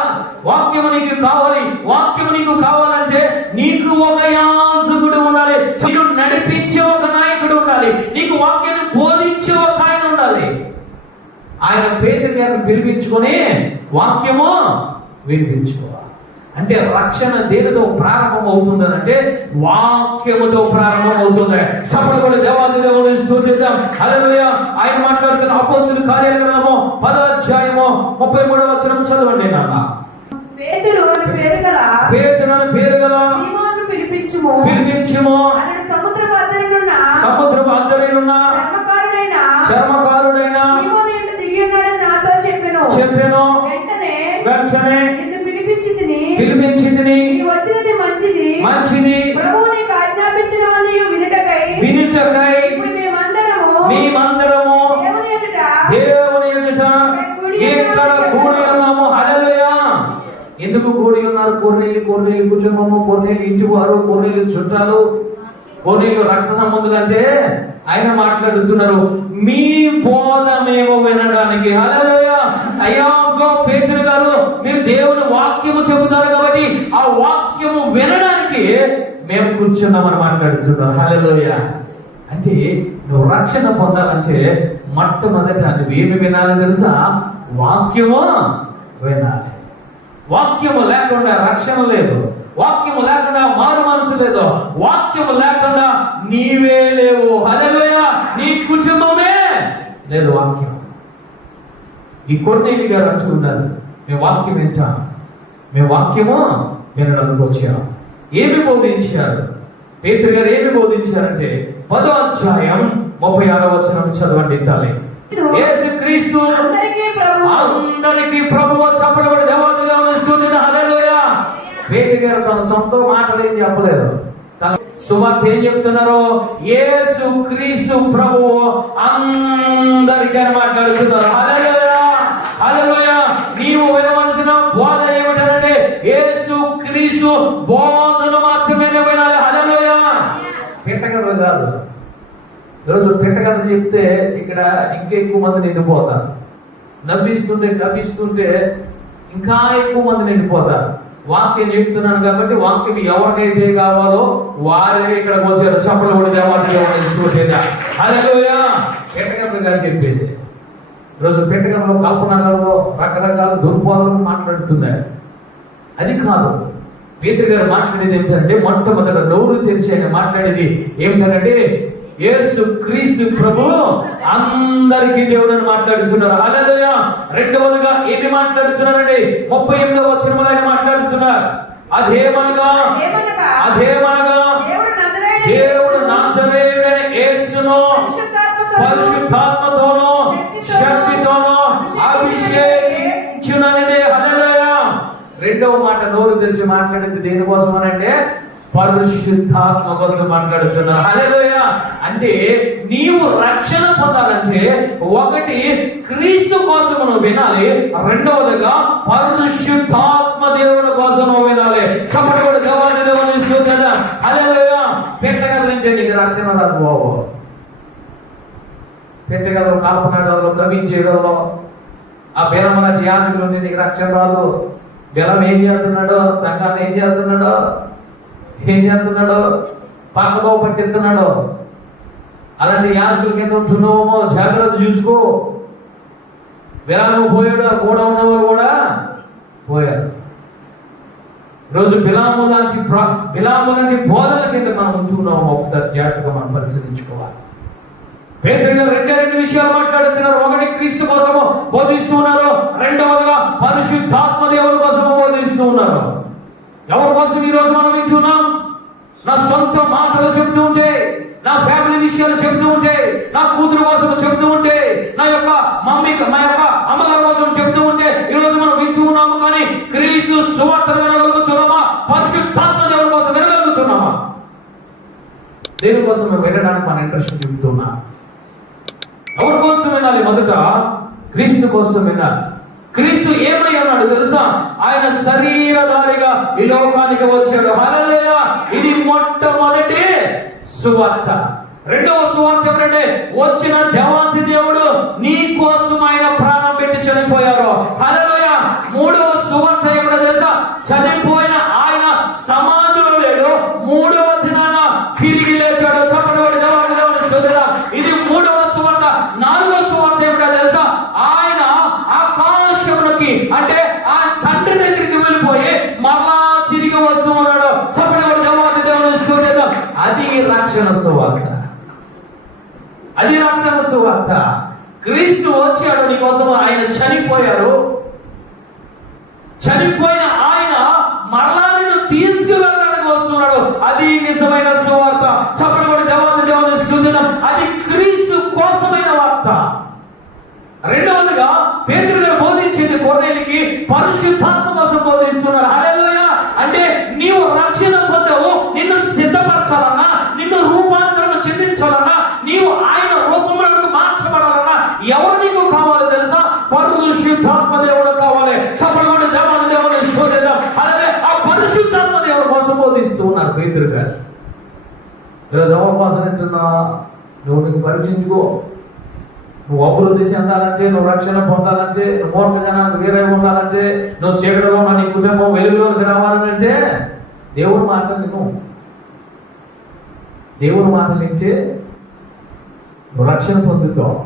వాక్యము నీకు కావాలి. వాక్యము నీకు కావాలంటే నీకు ఒక యాజకుడు ఉండాలి, నీకు నడిపించే ఒక నాయకుడు ఉండాలి, నీకు వాక్యాన్ని బోధించే ఒక ఆయన ఉండాలి. ఆయన పేతురు గారిని పిలిపించుకొని వాక్యము వినిపించుకోవాలి. అంటే రక్షణ దేనితో ప్రారంభం అవుతుందనంటే వాక్యముతో ప్రారంభం అవుతుంది. చప్పట్లు కొట్టి దేవాది దేవుని స్తుతిద్దాం. హల్లెలూయా. ఆయన మాట్లాడుతున్న అపోస్తలుల కార్యాల గ్రంథము 10వ అధ్యాయము 33వ వచనం చదవండి నాన్న. పేతురు అని పేరు గల పేతురు అని పేరు గల సీమోనును పిలిపించుము. అతడు సముద్రపు అద్దరినున్న చర్మకారుడైన సీమోను ఇంట దిగి ఉన్నాడని నాతో చెప్పెను. వెంటనే నిన్ను పిలిపించితిని. నీవు వచ్చినది మంచిది. ప్రభువు నీకు ఆజ్ఞాపించినవన్నీ వినుటకై ఇప్పుడు మేమందరము దేవుని ఎదుట ఇక్కడ కూడి ఉన్నాము. హల్లెలూయా. ఎందుకు కూడి ఉన్నారు? కొర్నేలి కుటుంబము, కొర్నేలి ఇంటి వారు, కొర్నేలి చుట్టాలు, కొర్నేలి రక్త సంబంధులు అంటే ఆయన మాట్లాడుతున్నారు మీ బోధ మేము వినడానికి. హల్లెలూయా. అయ్యా పేతురు గారు, మీరు దేవుని వాక్యము చెబుతారు కాబట్టి ఆ వాక్యము వినడానికి మేము కూర్చున్నామని మాట్లాడుతున్నారు. హల్లెలూయా. అంటే నువ్వు రక్షణ పొందాలంటే మొట్టమొదట నువ్వేమి వినాలి తెలుసా? వాక్యము వినాలి. వాక్యము లేకుండా రక్షణ లేదు. వాక్యము లేకుండా మారు మనసు లేదు. వాక్యము లేకుండా నీవే లేవు. హల్లెలూయా. నీ కుటుంబమే లేదు. వాక్యం. ఈ కొర్నేలి గారు అంటున్నారు మేము వాక్యం వింటాం, మేము వాక్యము వినడానికి వచ్చాం. ఏమి బోధించారు? పేతురు గారు ఏమి బోధించారంటే 10వ అధ్యాయం 36వ వచనం చదవండి తల్లి. యేసుక్రీస్తు అందరికీ ప్రభువు. చెప్పబడి దేవాదిగా వస్తుంది. హల్లెలూయా. పేతురు గారు తన సొంత మాటలు ఏం చెప్పలేదు. తన సువార్త ఏం చెప్తున్నారు? యేసుక్రీస్తు ప్రభువు అందరికీ మాట్లాడుతున్నారు. హల్లెలూయా. హల్లెలూయా. నీవు వినవలసిన బోధ ఏమిటంటే యేసుక్రీస్తు బోధను మాత్రమే వినాలి. హల్లెలూయా. పెట్టగలరు కాదు. ఈరోజు పెట్టగలరు చెప్తే ఇక్కడ ఇంకా ఎక్కువ మంది నిండిపోతారు. నవ్విస్తుంటే ఇంకా ఎక్కువ మంది నిండిపోతారు. వాక్యం చెప్తున్నాను కాబట్టి వాక్యం ఎవరికైతే కావాలో వారే ఇక్కడికి వచ్చారు. చప్పలు కూడా దేవాలయం. హల్లెలూయా. పెట్టగలరు గారు చెప్పేది. ఈరోజు పెట్టగలరు కల్పనగర్లో రకరకాల దుర్బోధనలు మాట్లాడుతున్నారు. అది కాదు. పేతురు గారు మాట్లాడేది ఏమిటంటే మొట్టమొదట నోరు తెరిచి ఆయన మాట్లాడేది ఏమిటంటే యేసుక్రీస్తు ప్రభు అందరికీ దేవుడు అని మాట్లాడుతున్నారు. హల్లెలూయా. రెండవదిగా ఏమి మాట్లాడుతున్నారండి? 38వ వచనంలో ఆయన మాట్లాడుతున్నారు. అదేమనగా దేవుడు నజరేయుడైన యేసును పరిశుద్ధాత్మతోనూ శక్తితోనూ అభిషేకించుననిదే. హల్లెలూయా. రెండవ మాట నోరు తెరిచి మాట్లాడింది దేనికోసం అనంటే పరిశుద్ధాత్మ కోసం మాట్లాడుతున్నారు. హల్లెలూయా. అంటే నీవు రక్షణ పొందాలంటే ఒకటి క్రీస్తు కోసం నువ్వు వినాలి, రెండవదిగా పరిశుద్ధాత్మ దేవుని కోసం నువ్వు వినాలి. కాబట్టి కూడా దేవుని స్తుతిద్దాం. హల్లెలూయా. పెట్టగలంటే నీకు రక్షణ రాదు బాబు. పెట్టగలరు, కల్పనగలరు, కవించగలరు. ఆ బెలమల యాజకులు ఉంటే నీకు రక్షణ రాదు. బెలం ఏం చేస్తున్నాడో, సంఘాన్ని ఏం చేస్తున్నాడో పక్కదో పట్టిస్తున్నాడు. అలాంటి యాజకుల కింద ఉంటున్నామో జాగ్రత్త చూసుకో. బిలాము పోయాడు, కూడా ఉన్నవారు కూడా పోయారు. ఈరోజు బిలాము లాంటి బోధన కింద మనం ఉంచుకున్నాము. ఒకసారి జాగ్రత్తగా మనం పరిశీలించుకోవాలి. పేతురు గారు రెండు విషయాలు మాట్లాడుతున్నారు. ఒకటి క్రీస్తు కోసము బోధిస్తూ ఉన్నారు, రెండవదిగా పరిశుద్ధాత్మ దేవుని కోసము బోధిస్తూ ఉన్నారు. ఎవరి కోసం ఈ రోజు మనం వింటున్నాం? నా సొంత మాటలు చెప్తూ ఉంటే, నా ఫ్యామిలీ విషయాలు చెప్తూ ఉంటే, నా కూతురు కోసం చెప్తూ ఉంటే, మా యొక్క అమ్మగారి కోసం చెప్తూ ఉంటే ఈరోజు మనం వింటూ ఉన్నాము. కానీ క్రీస్తు సువార్తను వినగలుగుతున్నామా? పరిశుద్ధాత్మ దేవుని కోసం వినగలుగుతున్నామా? దేవుని కోసం వినడానికి మన ఇంట్రెస్ట్ చూపుతున్నా. ఎవరి కోసం వినాలి? మొదట క్రీస్తు కోసం వినాలి. క్రీస్తు ఏమై అన్నాడు తెలుసా? ఆయన శరీరధారిగా ఈ లోకానికి వచ్చాడు. హల్లెలూయా. ఇది మొట్టమొదటి సువార్త. రెండవ సువార్త ఏమంటే వచ్చిన దేవాతి దేవుడు నీ కోసం ఆయన ప్రాణం పెట్టి చనిపోయారు. హల్లెలూయా. మూడవ సువార్త ఏమిటో తెలుసా? చనిపోయిన ఆయన సమాధిలో లేడు, మూడవ దినాన తిరిగి లేచాడు. ఇది మూడవ సువార్త. నాలుగవ సువార్త ఏమిటో తెలుసా? ఆయన ఆకాశంలోకి అంటే ఆ తండ్రి దగ్గరికి వెళ్ళిపోయి మళ్ళా తిరిగి వస్తూ ఉన్నాడు. అది రక్షణ సువార్త. అది రక్షణ సువార్త. క్రీస్తు వచ్చాడు నీ కోసం, ఆయన చనిపోయారు, చనిపోయిన ఆయన మరలా నిన్ను తీసుకువెళ్ళడానికి వస్తున్నాడు. అది నిజమైన సువార్త. చప్పట్లు కొట్టి దేవుని స్తుతిద్దాం. అది క్రీస్తు కోసమైన వార్త. రెండవదిగా పేతురు గారు బోధించింది కొర్నేలికి పరిశుద్ధాత్మ కోసం బోధిస్తున్నారు. హల్లెలూయా. అంటే నీవు రక్షణ పొందావు, నిన్ను సిద్ధపరచాలన్నా, నిన్ను రూపాంతరం చెందించాలన్నా, నీవు ఆయన రూపంలోకి మార్చబడాలన్నా ఎవరు నీకు కావాలి తెలుసా? పరిశుద్ధాత్మ దేవుడు కావాలి. చప్పట్లు కొట్టి దేవుని స్తుతిద్దాం. అలాగే ఆ పరిశుద్ధాత్మ దేవుడు కోసం బోధిస్తూ ఉన్నారు పేతురు గారు. ఈరోజు ఎవరి కోసం అంటున్నా? నువ్వు నీకు పరిచయించుకో. నువ్వు అభివృద్ధి చెందాలంటే, నువ్వు రక్షణ పొందాలంటే, నువ్వు మూర్ఖ జనానికి వేరే ఉండాలంటే, నువ్వు చీకటిలో ఉన్న నీ కుటుంబం వెలుగులోకి రావాలంటే దేవుని మాటలు విను. దేవుని మాటలు ఇచ్చే నువ్వు రక్షణ పొందుతావు.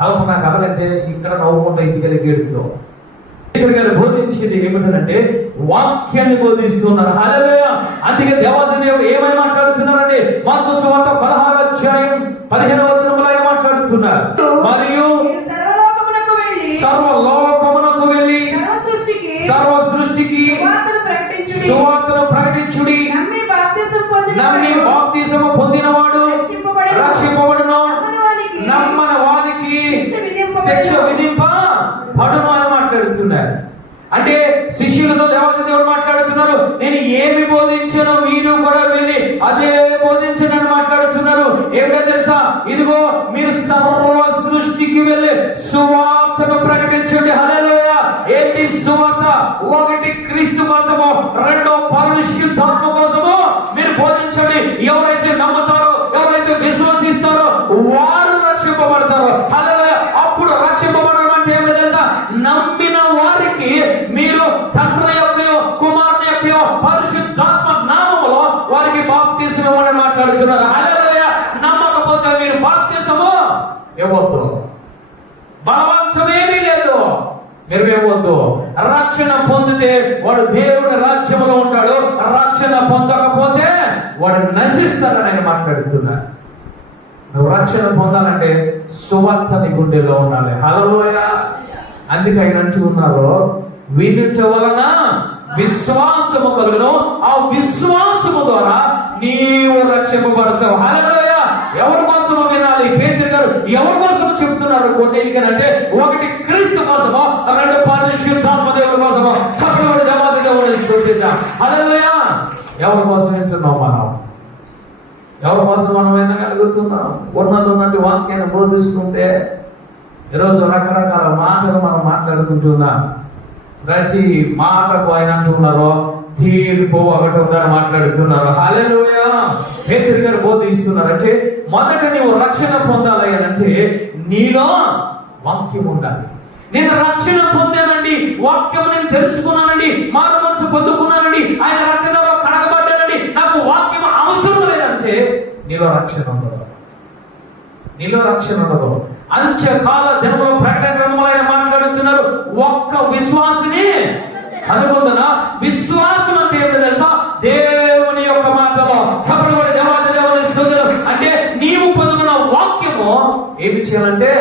కల్పన కథలంటే ఇక్కడ నవ్వుకుంటా ఇంటికి గేడుతావు. గారు బోధించింది ఏమిటంటే వాక్యాన్ని బోధిస్తున్నారు. హల్లెలూయా. అందుకే దేవాది దేవుడు ఏమై మాట్లాడుతున్నారంటే మార్కు సువార్త 16వ అధ్యాయం 15వ వచనంలో ఆయన మాట్లాడుతున్నారు. మరియు సర్వలోకమునకు వెళ్ళి సర్వ సృష్టికి సువార్తను ప్రకటించుడి. నమ్మి బాప్తిసము పొందినవాడు రక్షింపబడును, నమ్మని వానికి శిక్ష విధింపబడును అని మాట్లాడుతున్నారు. అంటే శిష్యులతో దేవాది దేవుడు మాట్లాడుతున్నారు. నేను ఏమి బోధించానో మీరు కూడా వెళ్ళి అదే బోధించనని మాట్లాడుతున్నారు. ఏమిటో తెలుసా? ఇదిగో మీరు సర్వ సృష్టికి వెళ్ళి సువార్తను ప్రకటించండి. హల్లెలూయా. ఏంటి సువార్త? ఒకటి క్రీస్తు కోసము, రెండో పరిశుద్ధాత్మ కోసము మీరు బోధించండి. ఎవరైతే నమ్ముతారో, ఎవరైతే విశ్వసిస్తారో వారు రక్షింపబడతారు. హల్లెలూయా. అప్పుడు రక్షింపబడడం అంటే ఏమిటో తెలుసా? నమ్మిన వారికి మీరు తండ్రి యొక్క కుమారుని యొక్క పరిశుద్ధాత్మ నామములో వారికి బాప్తిస్మం అని మాట్లాడుతున్నారు. హల్లెలూయా. నమ్మకపోతే మీరు బాప్తిస్మము ఇవ్వద్దు. బలవంతమేమీ లేదు, మీరు ఇవ్వద్దు. రక్షణ పొందితే వాడు దేవుని రాజ్యంలో ఉంటాడు. రక్షణ పొందకపోతే వాడు నశిస్తాడని ఆయన మాట్లాడుతున్నారు. నువ్వు రక్షణ పొందాలంటే సువార్త నీ గుండెలో ఉండాలి. హల్లెలూయా. అందుకే ఆయన అంటూ ఉన్నారు, వినుట వలన విశ్వాసము కలుగును, ఆ విశ్వాసము ద్వారా నీవు రక్షింపబడతావు. హల్లెలూయా. ఎవరి కోసం వినాలి? పేతురు గారు ఎవరి కోసం చెప్తున్నారు కొన్నింటికంటే? ఒకటి క్రీస్తు కోసమో, రెండు పరిశుద్ధాత్మ దేవుడి కోసమో. చప్పట్లు దేవాది దేవుడిని స్తుతిద్దాం. హల్లెలూయా. ఎవరి కోసం వింటున్నాం మనం? ఎవరి కోసం మనం వినగలుగుతున్నాం? ఉన్నట్టు వాక్యాన్ని బోధిస్తుంటే ఈరోజు రకరకాల మాటలు మనం మాట్లాడుకుంటున్నాం. ప్రతి మాటకు ఆయన అంటున్నారు తీర్పు ఒకటి ఉందని మాట్లాడుతున్నారు. హల్లెలూయా. పేతురు గారు బోధిస్తున్నారు. అంటే మొదట నీవు రక్షణ పొందాలి అంటే నీలో వాక్యం ఉండాలి. నేను రక్షణ పొందానండి, వాక్యం నేను తెలుసుకున్నానండి, మారు మనసు పొందుకున్నానండి, ఆయన రక్తంలో కడగబడ్డానండి, నాకు వాక్యం అవసరం లేదంటే నీలో రక్షణ ఉండదు. నీలో రక్షణ ఉండదు. అంత్యకాల దినముల ప్రకటన గ్రంథంలో ఆయన మాట్లాడుతున్నారు, ఒక్క విశ్వాసిని అనుకుంటున్నా. విశ్వాసం అంటే ఏంటో తెలుసా? దేవుని యొక్క మాటలో చప్పట్లు కొట్టి దేవాది దేవుని స్తుతిద్దాం. అంటే నీవు పొందుకున్న వాక్యము ఏమి చేయాలంటే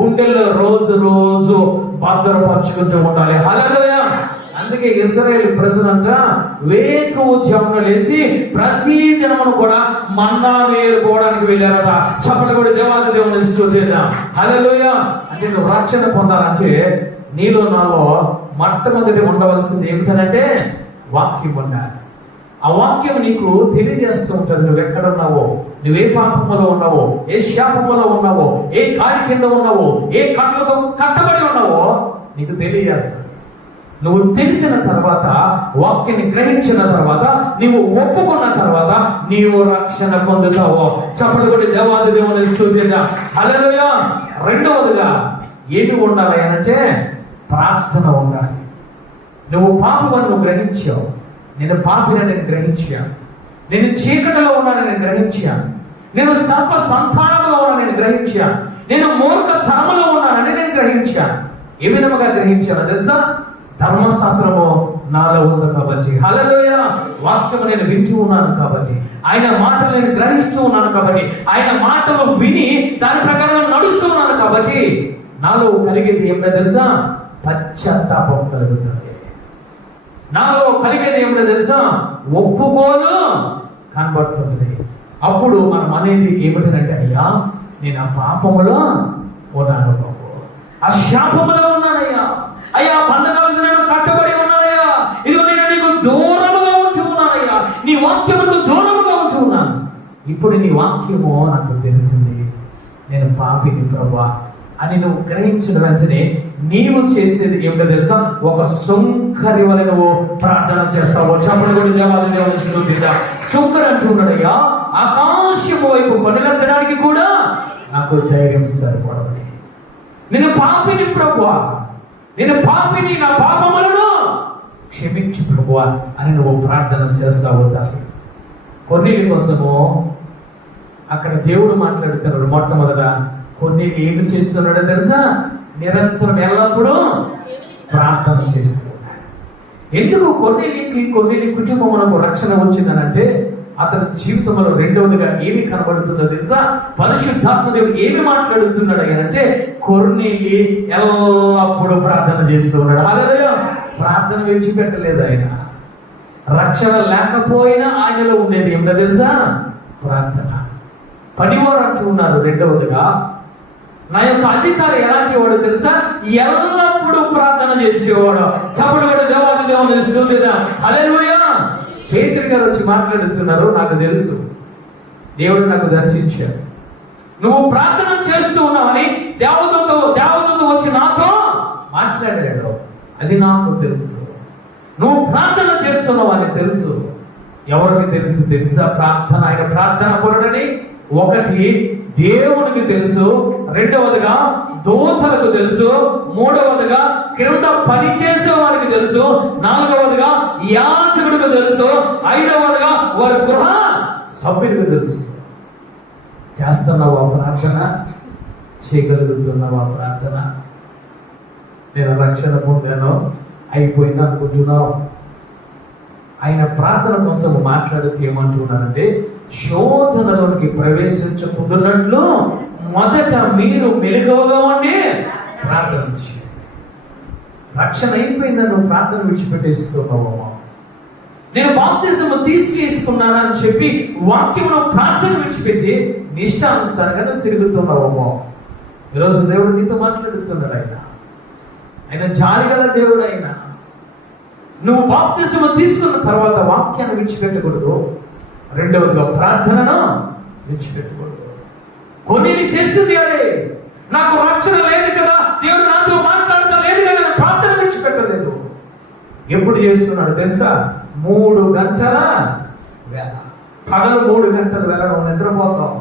గుండెల్లో రోజు రోజు భద్రపరుచుకుంటూ ఉండాలి. హల్లెలూయా. అందుకే ఇశ్రాయేలు ప్రజలంట వేకువ జామున లేచి ప్రతి దినమును కూడా మన్నా వేరుకోవడానికి వెళ్ళారట. చప్పట్లు కొట్టి దేవాది దేవుని స్తుతిద్దాం. హల్లెలూయా. అంటే నువ్వు రక్షణ పొందాలంటే నీలో నాలో మొట్టమొదటి ఉండవలసింది ఏమిటంటే వాక్యం ఉండాలి. ఆ వాక్యం నీకు తెలియజేస్తూ ఉంటుంది నువ్వు ఎక్కడ ఉన్నావో, నువ్వే పాపంలో ఉన్నావో, ఏ శాపంలో ఉన్నావో, ఏ కాడి కింద ఉన్నావో, ఏ కట్లతో కట్టబడి ఉన్నావో నీకు తెలియజేస్తుంది. నువ్వు తెలిసిన తర్వాత, వాక్యాన్ని గ్రహించిన తర్వాత, నీవు ఒప్పుకున్న తర్వాత నీవు రక్షణ పొందుతావు. చప్పట్లు కొట్టి దేవాది దేవుని స్తుతిద్దాం. హల్లెలూయా. రెండవదిగా ఏమి ఉండాలి అంటే ప్రార్థన ఉండాలి. నువ్వు పాపమని నువ్వు గ్రహించావు. నేను పాపిని నేను గ్రహించాను. నేను చీకటిలో ఉన్నానని నేను గ్రహించాను. నేను సర్ప సంతానంలో ఉన్నానని నేను గ్రహించాను. నేను మూర్ఖ తరములో ఉన్నానని నేను గ్రహించాను. ఏ విధముగా గ్రహించాను తెలుసా? ధర్మశాస్త్రము నాలో ఉంది కాబట్టి. హల్లెలూయా. వాక్యము నేను వింటూ ఉన్నాను కాబట్టి, ఆయన మాటలు నేను గ్రహిస్తూ ఉన్నాను కాబట్టి, ఆయన మాటలు విని దాని ప్రకారం నడుస్తూ ఉన్నాను కాబట్టి నాలో కలిగేది ఏమిటో తెలుసా? పశ్చాత్తాపం కలుగుతుంది. నాలో కలిగేది ఏమిటో తెలుసా? ఒప్పుకోలు కనబడుతుంది. అప్పుడు మనం అనేది ఏమిటంటే, అయ్యా నేను ఆ పాపములో ఉన్నాను బాబు, ఆ శాపములో ఉన్నానయ్యా, అయ్యా బంధకాలకు నేను కట్టబడి ఉన్నానయ్యా, ఇదిగో నేను నీకు దూరముగా ఉంటూ ఉన్నానయ్యా, నీ వాక్యములకు దూరముగా ఉంటూ ఉన్నాను. ఇప్పుడు నీ వాక్యము నాకు తెలిసింది, నేను పాపిని ప్రభా అని నువ్వు గ్రహించిన వెంటనే నీవు చేసేది ఏమిటో తెలుసా? ఒక సుంకరి వలె నువ్వు ప్రార్థన చేస్తావు. చెప్పడం కూడా దేవాలయం సుంకరి అంటున్నాడయ్యా, ఆకాశము వైపు కొనెత్తడానికి కూడా నాకు ధైర్యం సరిపడదు. నేను పాపిని ప్రభువా, నేను పాపిని, నా పాపములను క్షమించు ప్రభువా అని నువ్వు ప్రార్థన చేస్తావు తల్లి. కొన్నిటి కోసము అక్కడ దేవుడు మాట్లాడుతున్నాడు. మొట్టమొదట కొన్ని ఏమి చేస్తున్నాడో తెలుసా? నిరంతరం ఎల్లప్పుడూ ప్రార్థన చేస్తున్నాడు. ఎందుకు కొన్ని కుటుంబములకు రక్షణ వచ్చిందనంటే, అతని జీవితంలో రెండవదిగా ఏమి కనబడుతుందో తెలుసా? పరిశుద్ధాత్మ దేవుడు ఏమి మాట్లాడుతున్నాడు అంటే, కొర్నేలి ఎల్లప్పుడూ ప్రార్థన చేస్తున్నాడు. హల్లెలూయా! ప్రార్థన విడిచిపెట్టలేదు ఆయన. రక్షణ లేకపోయినా ఆయనలో ఉండేది ఏమిటో తెలుసా? ప్రార్థన. పనివారు అంటూ ఉన్నారు రెండవదిగా, నా యొక్క అధికారి ఎలాంటి వాడు తెలుసా? ఎల్లప్పుడూ ప్రార్థన చేసేవాడు. చప్పుడు కూడా దేవాది దేవుని స్తుతిద్దాం. హల్లెలూయా! పేతురు గారు వచ్చి మాట్లాడుతున్నారు. నాకు తెలుసు, దేవుడు నాకు దర్శించాడు. నువ్వు ప్రార్థన చేస్తూ ఉన్నావని దేవదూత వచ్చి నాతో మాట్లాడాడు. అది నాకు తెలుసు. నువ్వు ప్రార్థన చేస్తున్నావని తెలుసు. ఎవరికి తెలుసా? ప్రార్థన, ఆయన ప్రార్థన పరుడని ఒకటి దేవునికి తెలుసు, రెండవదిగా దూతలకు తెలుసు, మూడవదిగా క్రింద పని చేసే వారికి తెలుసు, నాలుగవదిగా యాజకుడికి తెలుసు, ఐదవదిగా వారి గృహ సభ్యులకు తెలుసు. చేస్తున్నావా ప్రార్థన? చేయగలుగుతున్నావా ప్రార్థన? నేను రక్షణ పొందాను అయిపోయింది అనుకుంటున్నావు. ఆయన ప్రార్థన కోసం మాట్లాడుతూ ఏమంటున్నారంటే, శోధనలోనికి ప్రవేశించకున్నట్లు మొదట మీరు మెలకువగా ఉండి ప్రార్థన చేయండి. రక్షణ అయిపోయిందని నువ్వు ప్రార్థన విడిచిపెట్టేస్తున్నావమ్మా. నేను బాప్తిజము తీసుకున్నానని చెప్పి వాక్యమును ప్రార్థన విడిచిపెట్టి నిష్టానుసారంగా తిరుగుతున్నావమ్మా. ఈరోజు దేవుడు నీతో మాట్లాడుతున్నాడు. ఆయన జాలిగల దేవుడు. ఆయన నువ్వు బాప్తిజము తీసుకున్న తర్వాత వాక్యాన్ని విడిచిపెట్టకూడదు, రెండవదిగా ప్రార్థనను విడిచిపెట్టకూడదు. కొన్ని చేసింది అదే, నాకు రక్షణ లేదు కదా, దేవుడు నాతో మాట్లాడుతా లేదు కదా, ప్రార్థన విడిచిపెట్టలేదు. ఎప్పుడు చేస్తున్నాడు తెలుసా? 3 గంటల వేళ. పగలు 3 గంటల వేళ నువ్వు నిద్రపోతావు.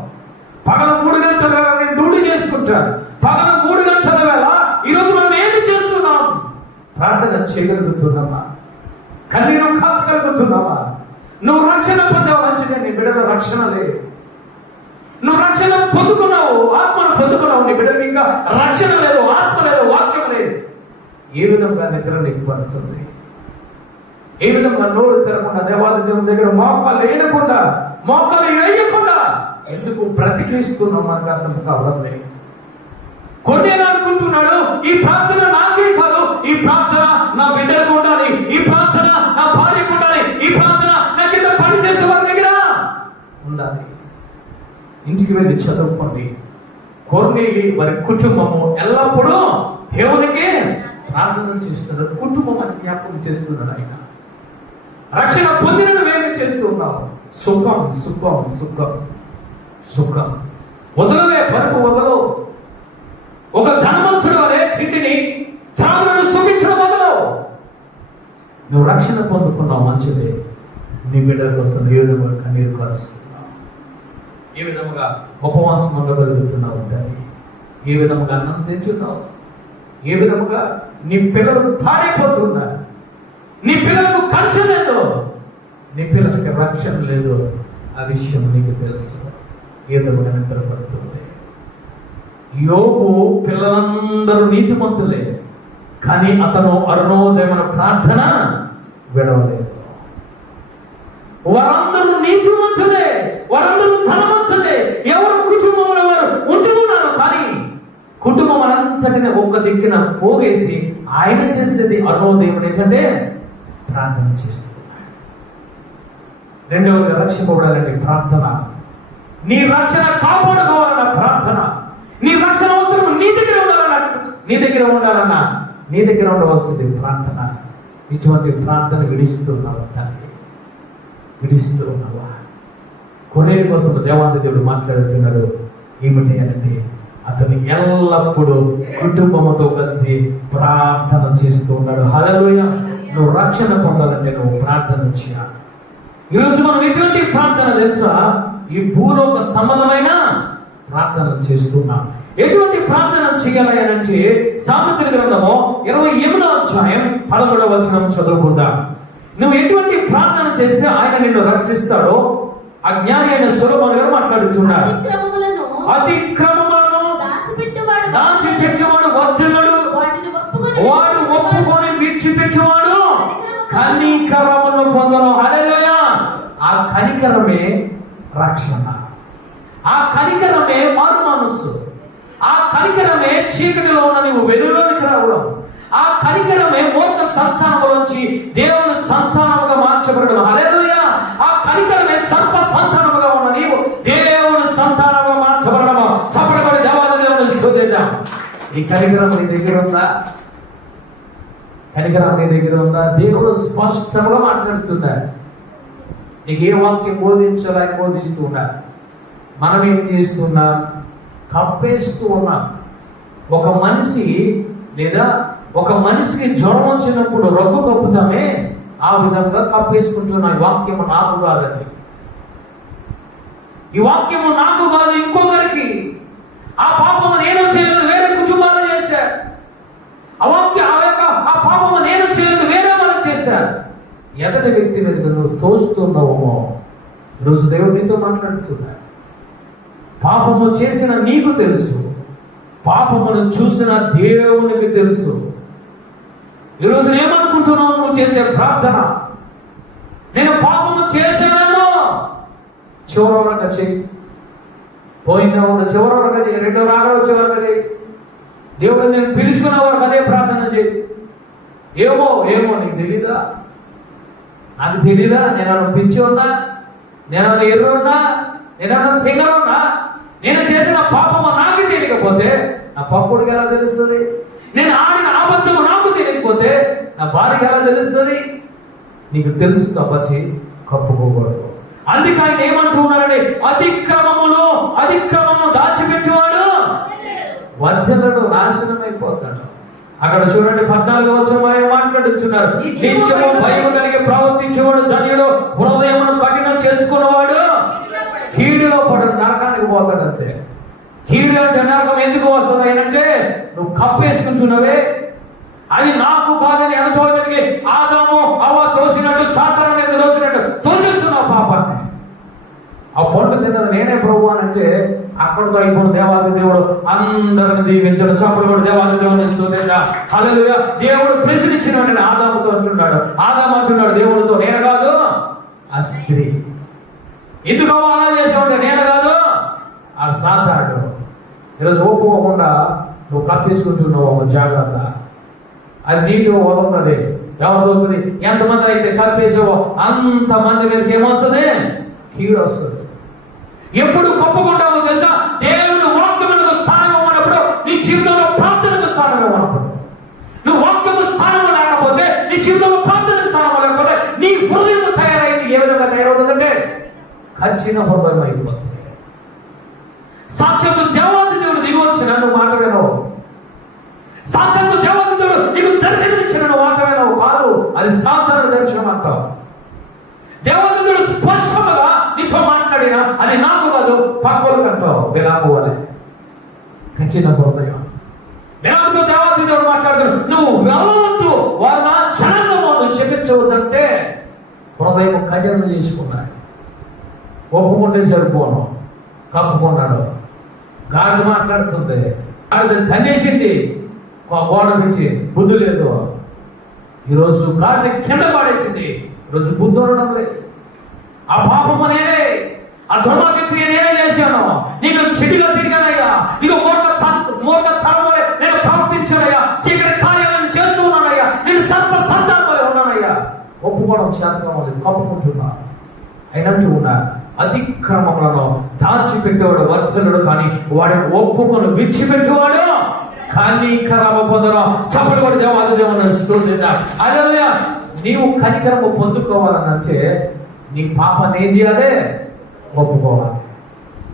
పగలు 3 గంటల వేళ నేను డ్యూటీ చేసుకుంటాను. పగలు 3 గంటల వేళ ఈరోజు మనం ఏమి చేస్తున్నాం? ప్రార్థన చేయగలుగుతున్నామా? కన్నీరు కాచగలుగుతున్నావా? నువ్వు రక్షణ పొందావు మంచిగా, నీ బిడ్డల రక్షణ లేదు. నువ్వు రక్షణ పొందుకున్నావు, ఆత్మను పొందుకున్నావు, నీ బిడ్డలకి ఇంకా రక్షణ లేదు, ఆత్మ లేదు, వాక్యం లేదు. ఏ విధంగా నిద్ర నీకు పడుతుంది? ఏ విధంగా నోరు తెరకుండా దేవాది దేవుని దగ్గర మోకాలు వేయకుండా ఎందుకు బ్రతికిస్తున్నావు? మనకు అర్థం కావడం లేదు. కొన్ని అనుకుంటున్నాడు, ఈ ప్రార్థన నాకే కాదు, ఈ ప్రార్థన నా బిడ్డలకు ఉండాలి, ఈ ప్రార్థన నా భార్యకు ఉండాలి, ఈ ప్రార్థన నా కింద పని చేసే వారి దగ్గర ఉండాలి. ఇంటికి వెళ్ళి చదువుకోండి. కొర్నేలి వారి కుటుంబము ఎల్లప్పుడూ దేవునికి ప్రార్థన చేస్తున్నాడు. కుటుంబం అని జ్ఞాపకం చేస్తున్నాడు. ఆయన రక్షణ పొందిన వేమి చేస్తూ ఉన్నావు? సుఖం సుఖం సుఖం సుఖం. వదలవే, పరుపు వదలు. ఒక ధనవంతుడు అనే తిండిని త్రాగులను సుఖించడం వదలు. నువ్వు రక్షణ పొందుకున్నావు మంచిదే. నీ బిడ్డల కోసం ఏ విధంగా కన్నీరు కారుస్తున్నావు? ఏ విధముగా ఉపవాసం ఉండగలుగుతున్నావు దాన్ని? ఏ విధముగా అన్నం తింటున్నావు? ఏ విధముగా నీ పిల్లలు పాడైపోతున్నారు? నీ పిల్లలకు కంచె లేదు, నీ పిల్లలకి రక్షణ లేదు. ఆ విషయం నీకు తెలుసు. ఏదో నిద్రపడుతుంది. యోబు పిల్లలందరూ నీతిమంతులే, కానీ అతను అరుణోదయమైన ప్రార్థన విడవలేదు. వారందరూ నీతిమంతులే, వారందరూ ధనవంతులే, ఎవరు కుటుంబంలో వారు ఉంటున్నారు. కానీ కుటుంబం అంతటిని ఒక్క దిక్కున పోగేసి ఆయన చేసేది అరుణోదయం ఏంటంటే ప్రార్థన చేస్తున్నాడు. రెండవది రక్షింపబడాలంటే ప్రార్థన. నీ రక్షణ కాపాడుకోవాలన్న ప్రార్థన. నీ రక్షణ అవసరం నీ దగ్గర ఉండాలన్నా నీ దగ్గర ఉండవలసింది ప్రార్థన. ఇటువంటి ప్రార్థన విడిస్తున్నావా తల్లి? విడిస్తున్నావా? కొన్నేళ్ళ కోసం దేవాది దేవుడు మాట్లాడుతున్నాడు. ఏమిటి అంటే అతను ఎల్లప్పుడూ కుటుంబంతో కలిసి ప్రార్థన చేస్తూ ఉన్నాడు. హల్లెలూయా. నువ్వు రక్షణ పొందాలంటే నువ్వు ప్రార్థన చేయాలి. ఈరోజు మనం ఎటువంటి ప్రార్థన తెలుసా? ఈ భూలోక సంబంధమైన ప్రార్థన చేస్తున్నాం. ఎటువంటి ప్రార్థన చేయాలి అంటే సామెతల గ్రంథము 28వ అధ్యాయం 11వ వచనం చదువుకుందాం. నువ్వు ఎటువంటి ప్రార్థన చేస్తే ఆయన నిన్ను రక్షిస్తాడో అజ్ఞాని అయిన సొలొమోను గారు మాట్లాడుతున్నారు. అతిక్రమములను దాచిపెట్టువాడు వర్ధిల్లుడు, వాడు ఒప్పుకొని విడిచిపెట్టువాడు కనికరమును పొందను. హల్లెలూయా. ఆ కనికరమే రక్షణ. ఆ కనికరమే మారు మనస్సు. ఆ కనికరమే చీకటిలో ఉన్న నీవు వెలుగులోనికి రావడం. ఆ కనికరమే మూర్ఖ సంతానములోంచి దేవుని సంతానముగా మార్చబడడం. హల్లెలూయా. ఆ కనికరమే సర్ప సంతానముగా ఉన్న నీవు దేవుని సంతానముగా మార్చబడము. చప్పడబడి దేవాది దేవుని స్తుతిద్దాం. ఈ కనికరం నీ దగ్గర ఉందా? కనికరం నీ దగ్గర ఉందా? దేవుడు స్పష్టంగా మాట్లాడుతున్నాడు. నీకు ఏ వాక్యం బోధించాలని బోధిస్తూ ఉన్నాడు. మనం ఏం చేస్తున్నాం? కప్పేస్తూ ఉన్నాం. ఒక మనిషి లేదా ఒక మనిషికి జ్వరం వచ్చినప్పుడు రగ్గు కప్పుతామే, ఆ విధంగా కప్పేసుకుంటున్నా. ఈ వాక్యము నాకు కాదండి, ఈ వాక్యము నాకు కాదు, ఇంకొకరికి. ఆ పాపము నేను చేయలేదు, వేరే కుటుంబాలు చేశారు. ఆ పాపము నేను చేయలేదు, వేరే వాళ్ళు చేశారు. ఎదటి వ్యక్తి మీద నువ్వు తోస్తున్నావేమో. ఈరోజు దేవుడు నీతో మాట్లాడుతున్నాడు. పాపము చేసిన నీకు తెలుసు, పాపమును చూసిన దేవునికి తెలుసు. ఈరోజు ఏమనుకుంటున్నావు? నువ్వు చేసే ప్రార్థన, నేను పాపము చేశానో చివరి వరకు చెయ్యి, పోయిన చివరి వరకు చెయ్యి, రెండో రాగడ వచ్చే వరకు చెయ్యి. దేవుడు నేను పిలుచుకున్న వరకు అదే ప్రార్థన చేయి. ఏమో నీకు తెలీదా? నాకు తెలీదా? నేను పిచ్చి ఉన్నా, నేను ఎర్ర ఉన్నా, నేను తెగరున్నా, నేను చేసిన పాపము నాకు తెలియకపోతే నా పప్పుడికి ఎలా తెలుస్తుంది? నేను ఆడిన అబద్ధము నాకు తెలియకపోతే నా భార్యకి ఎలా తెలుస్తుంది? నీకు తెలుసు కాబట్టి కప్పుకోకూడదు. అందుకే ఆయన ఏమంటూ ఉన్నారంటే అతిక్రమము దాచిపెట్టేవాడు వర్ధనడు, నాశనం అయిపోతాడు. అక్కడ చూడండి 14వ వచనం మాట్లాడుతున్నారు. నిత్యము భయం కలిగి ప్రవర్తించేవాడు ధన్యుడు, హృదయమును కఠినం చేసుకున్నవాడు కీడులో పడడు, నరకానికి పోతాడు. అంతే. కీడు అంటే నరకం ఎందుకు వస్తుంది అంటే నువ్వు కప్పేసుకుంటున్నావే. అది నాకు కాదని ఎనతోడికి ఆదాము అవ్వ తోసినట్టు, సాతాను మీద తోసినట్టు తోసిస్తున్నావు పాపాన్ని. ఆ పండు తిన్నది నేనే ప్రభు అని అంటే అక్కడితో అయిపోయిన దేవాది దేవుడు అందరిని దీవించడం. చప్పుడు కూడా దేవాది దేవుని స్తుతించా. హల్లెలూయా. దేవుడు ప్రశ్నించిన వెంటనే ఆదాముతో అంటున్నాడు, ఆదాము అంటున్నాడు దేవుడితో, నేను కాదు ఆ స్త్రీ. ఎందుకు అలా చేసావు? నేను కాదు ఆ సాతానుడు. ఈరోజు ఒప్పుకోకుండా నువ్వు కప్పేసుకుంటున్నావు. జాగ్రత్త, అది నీతో వదలది. ఎవరు దొరుకుతుంది? ఎంతమంది అయితే కప్పేసావో అంతమంది మీదకి ఏమొస్తుంది? కీడు వస్తుంది. ఎప్పుడు కప్పుకుంటావో తెలుసా? దేవుడు వాక్యములకు స్థానం ఉన్నప్పుడు నీ జీవితంలో ప్రార్థనకు స్థానం ఉన్నప్పుడు. నువ్వు వాక్యము స్థానం లేకపోతే, నీ జీవితంలో ప్రార్థనకు స్థానం లేకపోతే నీ హృదయం తయారైంది ఏ విధంగా తయారవుతుందంటే కచ్చిన హృదయం అయిపోతుంది. సాక్షాత్తు దేవాది దేవుడు దిగి వచ్చిన నువ్వు మాట్లాడినావు. సాక్షాత్తు దేవాది దేవుడు నీకు దర్శనమిచ్చిన నువ్వు మాట్లాడినావు కాదు, అది సాధారణ దర్శనం అంటావు. దేవాది దేవుడు స్పష్టంగా నీతో మాట్లాడినా అది నాకు కాదు, పక్కలకు అంటావు. విలాపు వలె కచ్చిన హృదయం. విలాపుతో దేవాది దేవుడు మాట్లాడుతాడు, నువ్వు వెళ్ళవద్దు, వారు నా జనాంగము శపించవద్దంటే హృదయం కఠినం చేసుకున్నాడు. ఒప్పుకుంటే సరిపోను, కప్పుకున్నాడు. గాడి మాట్లాడుతుంది, గాడి తన్నేసింది, గోడ పెట్టి బుద్ధి లేదు. ఈరోజు గాడిని కింద పాడేసింది, ఈరోజు బుద్ధి ఉండడం లేదు. ఆ పాపము నేనే, ఆ దుర్మార్గక్రియ నేనే చేశాను, నీకు చెడుగా తిరిగానయ్యా, నీకు మూర్ఖ తరమలే నేను ప్రవర్తించానయ్యా, చీకటి కార్యాలను చేస్తూ ఉన్నానయ్యా, నేను సర్ప సంతానమలే ఉన్నానయ్యా. ఒప్పుకోవడం శాతం లేదు, కప్పుకుంటున్నారు. అయినట్టు ఉన్నారు. అతిక్రమములను దాచిపెట్టేవాడు వర్ధనుడు, కానీ వాడిని ఒప్పుకొని విడిచిపెట్టేవాడు కనికరము పొందడం. చప్పటి కూడా దేవాది దేవుని స్తుతిద్దాం. హల్లెలూయా. నీవు కనికరము పొందుకోవాలనంటే నీ పాపాన్ని ఏం చేయాలి? ఒప్పుకోవాలి.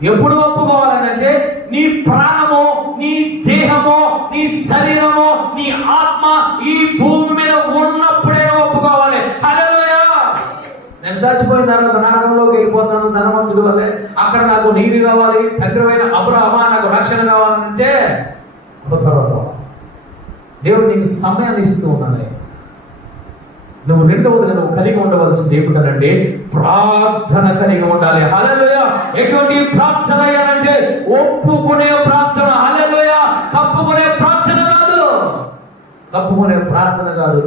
ఎప్పుడు ఒప్పుకోవాలనంటే నీ ప్రాణము, నీ దేహము, నీ శరీరము, నీ ఆత్మ ఈ భూమి మీద ఉన్నప్పుడే ఒప్పుకోవాలి. హల్లెలూయా. నేను చచ్చిపోయిన తర్వాత నరకంలోకి వెళ్ళిపోతాను ధనవంతుడు వల్లే, అక్కడ నాకు నీరు కావాలి, తండ్రివైన అబ్రహామా నాకు రక్షణ కావాలంటే కుదరదు. దేవుడు నీకు సమయాన్ని ఇస్తూ ఉన్నాడు. నువ్వు రెండవదిగా నువ్వు కలిగి ఉండవలసింది ఏమిటంటే ప్రార్థన కలిగి ఉండాలి. హల్లెలూయా. ఎటువంటి ప్రార్థన అంటే ఒప్పుకునే ప్రార్థన. హల్లెలూయా. కప్పుకునే ప్రార్థన కాదు, కప్పుకునే ప్రార్థన కాదు.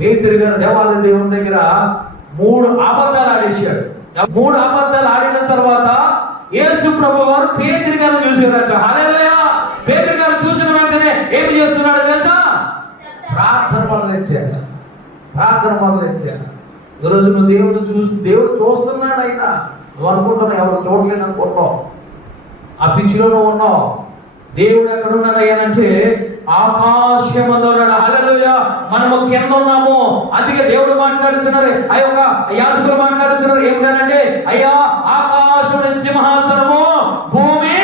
పేతురు గారు దేవాలయ దేవుని దగ్గర 3 అబద్ధాలు ఆడేశాడు. 3 అబద్ధాలు ఆడిన తర్వాత యేసు ప్రభు వారు పేతురు గారిని చూసారట. హల్లెలూయా. పేతురు గారు చూసిన వెంటనే ఏం చేస్తున్నాడు తెలుసా? ప్రార్థన మొదలెట్టాడు. ప్రార్థన మొదలెట్టాడు. ఈరోజు నువ్వు దేవుడు చూస్తున్నాడు. అయినా నువ్వు అనుకుంటున్నావు ఎవరు చూడలేదు అనుకుంటున్నావు, ఆ పిచ్చిలో నువ్వు ఉన్నావు. దేవుడు ఎక్కడ ఉన్నాడు అయ్యానంటే ఆకాశమందు ఉన్నాడు. హల్లెలూయా. మనము కింద ఉన్నాము. అందుకే దేవుడు మాట్లాడుతున్నారు, ఆ యొక్క యాజకులు మాట్లాడుతున్నారు ఏమిటంటే, అయ్యా ఆకాశముని సింహాసనము, భూమి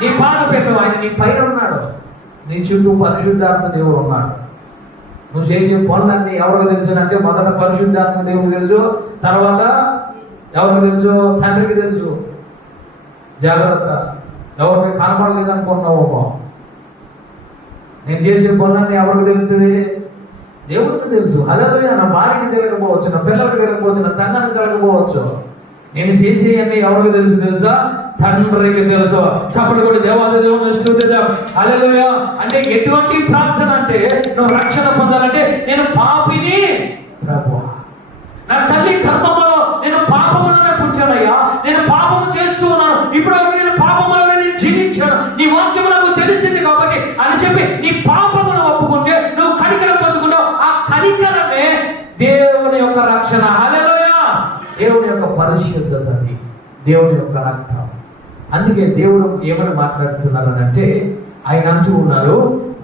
నీ పాదపీఠం. ఆయన నీ పైన ఉన్నాడు. నీ చుట్టూ పరిశుద్ధాత్మ దేవుడు ఉన్నాడు. నువ్వు చేసే పనులన్నీ ఎవరికి తెలుసు అంటే మొదట పరిశుద్ధాత్మ దేవుడికి తెలుసు, తర్వాత ఎవరికి తెలుసు? తండ్రికి తెలుసు. జాగ్రత్త, ఎవరికి కనపడలేదు అనుకున్నావు. నేను చేసే పనులన్నీ ఎవరికి తెలుస్తుంది? దేవుడికి తెలుసు. హల్లెలూయా. నా భార్యకి తెలియకపోవచ్చు, నా పిల్లలకి తెలియకపోవచ్చు, నా సంఘానికి తెలియకపోవచ్చు. నేను చేసేవన్నీ ఎవరికి తెలుసు తెలుసా? తండ్రికి తెలుసు. చప్పటి కూడా దేవాది దేవుని స్తుతిద్దాం. హల్లెలూయా. అంటే ఎటువంటి ప్రార్థన అంటే, నువ్వు రక్షణ పొందాలంటే నేను పాపిని ప్రభువా, నా తల్లి గర్భంలో నేను పాపములోనే పుట్టానయ్యా, నేను పాపం చేస్తూ ఉన్నాను, ఇప్పుడు నేను పాపములో నేను జీవించాను, నీ వాక్యం నాకు తెలిసింది కాబట్టి అని చెప్పి నీ పాపమును ఒప్పుకుంటే నువ్వు కనికరం పొందుకుంటావు. ఆ కనికరమే దేవుని యొక్క రక్షణ. హల్లెలూయా. దేవుని యొక్క పరిశుద్ధత, దేవుని యొక్క రక్తం. అందుకే దేవుడు ఏమని మాట్లాడుతున్నారనంటే, ఆయన అంటూ ఉన్నారు,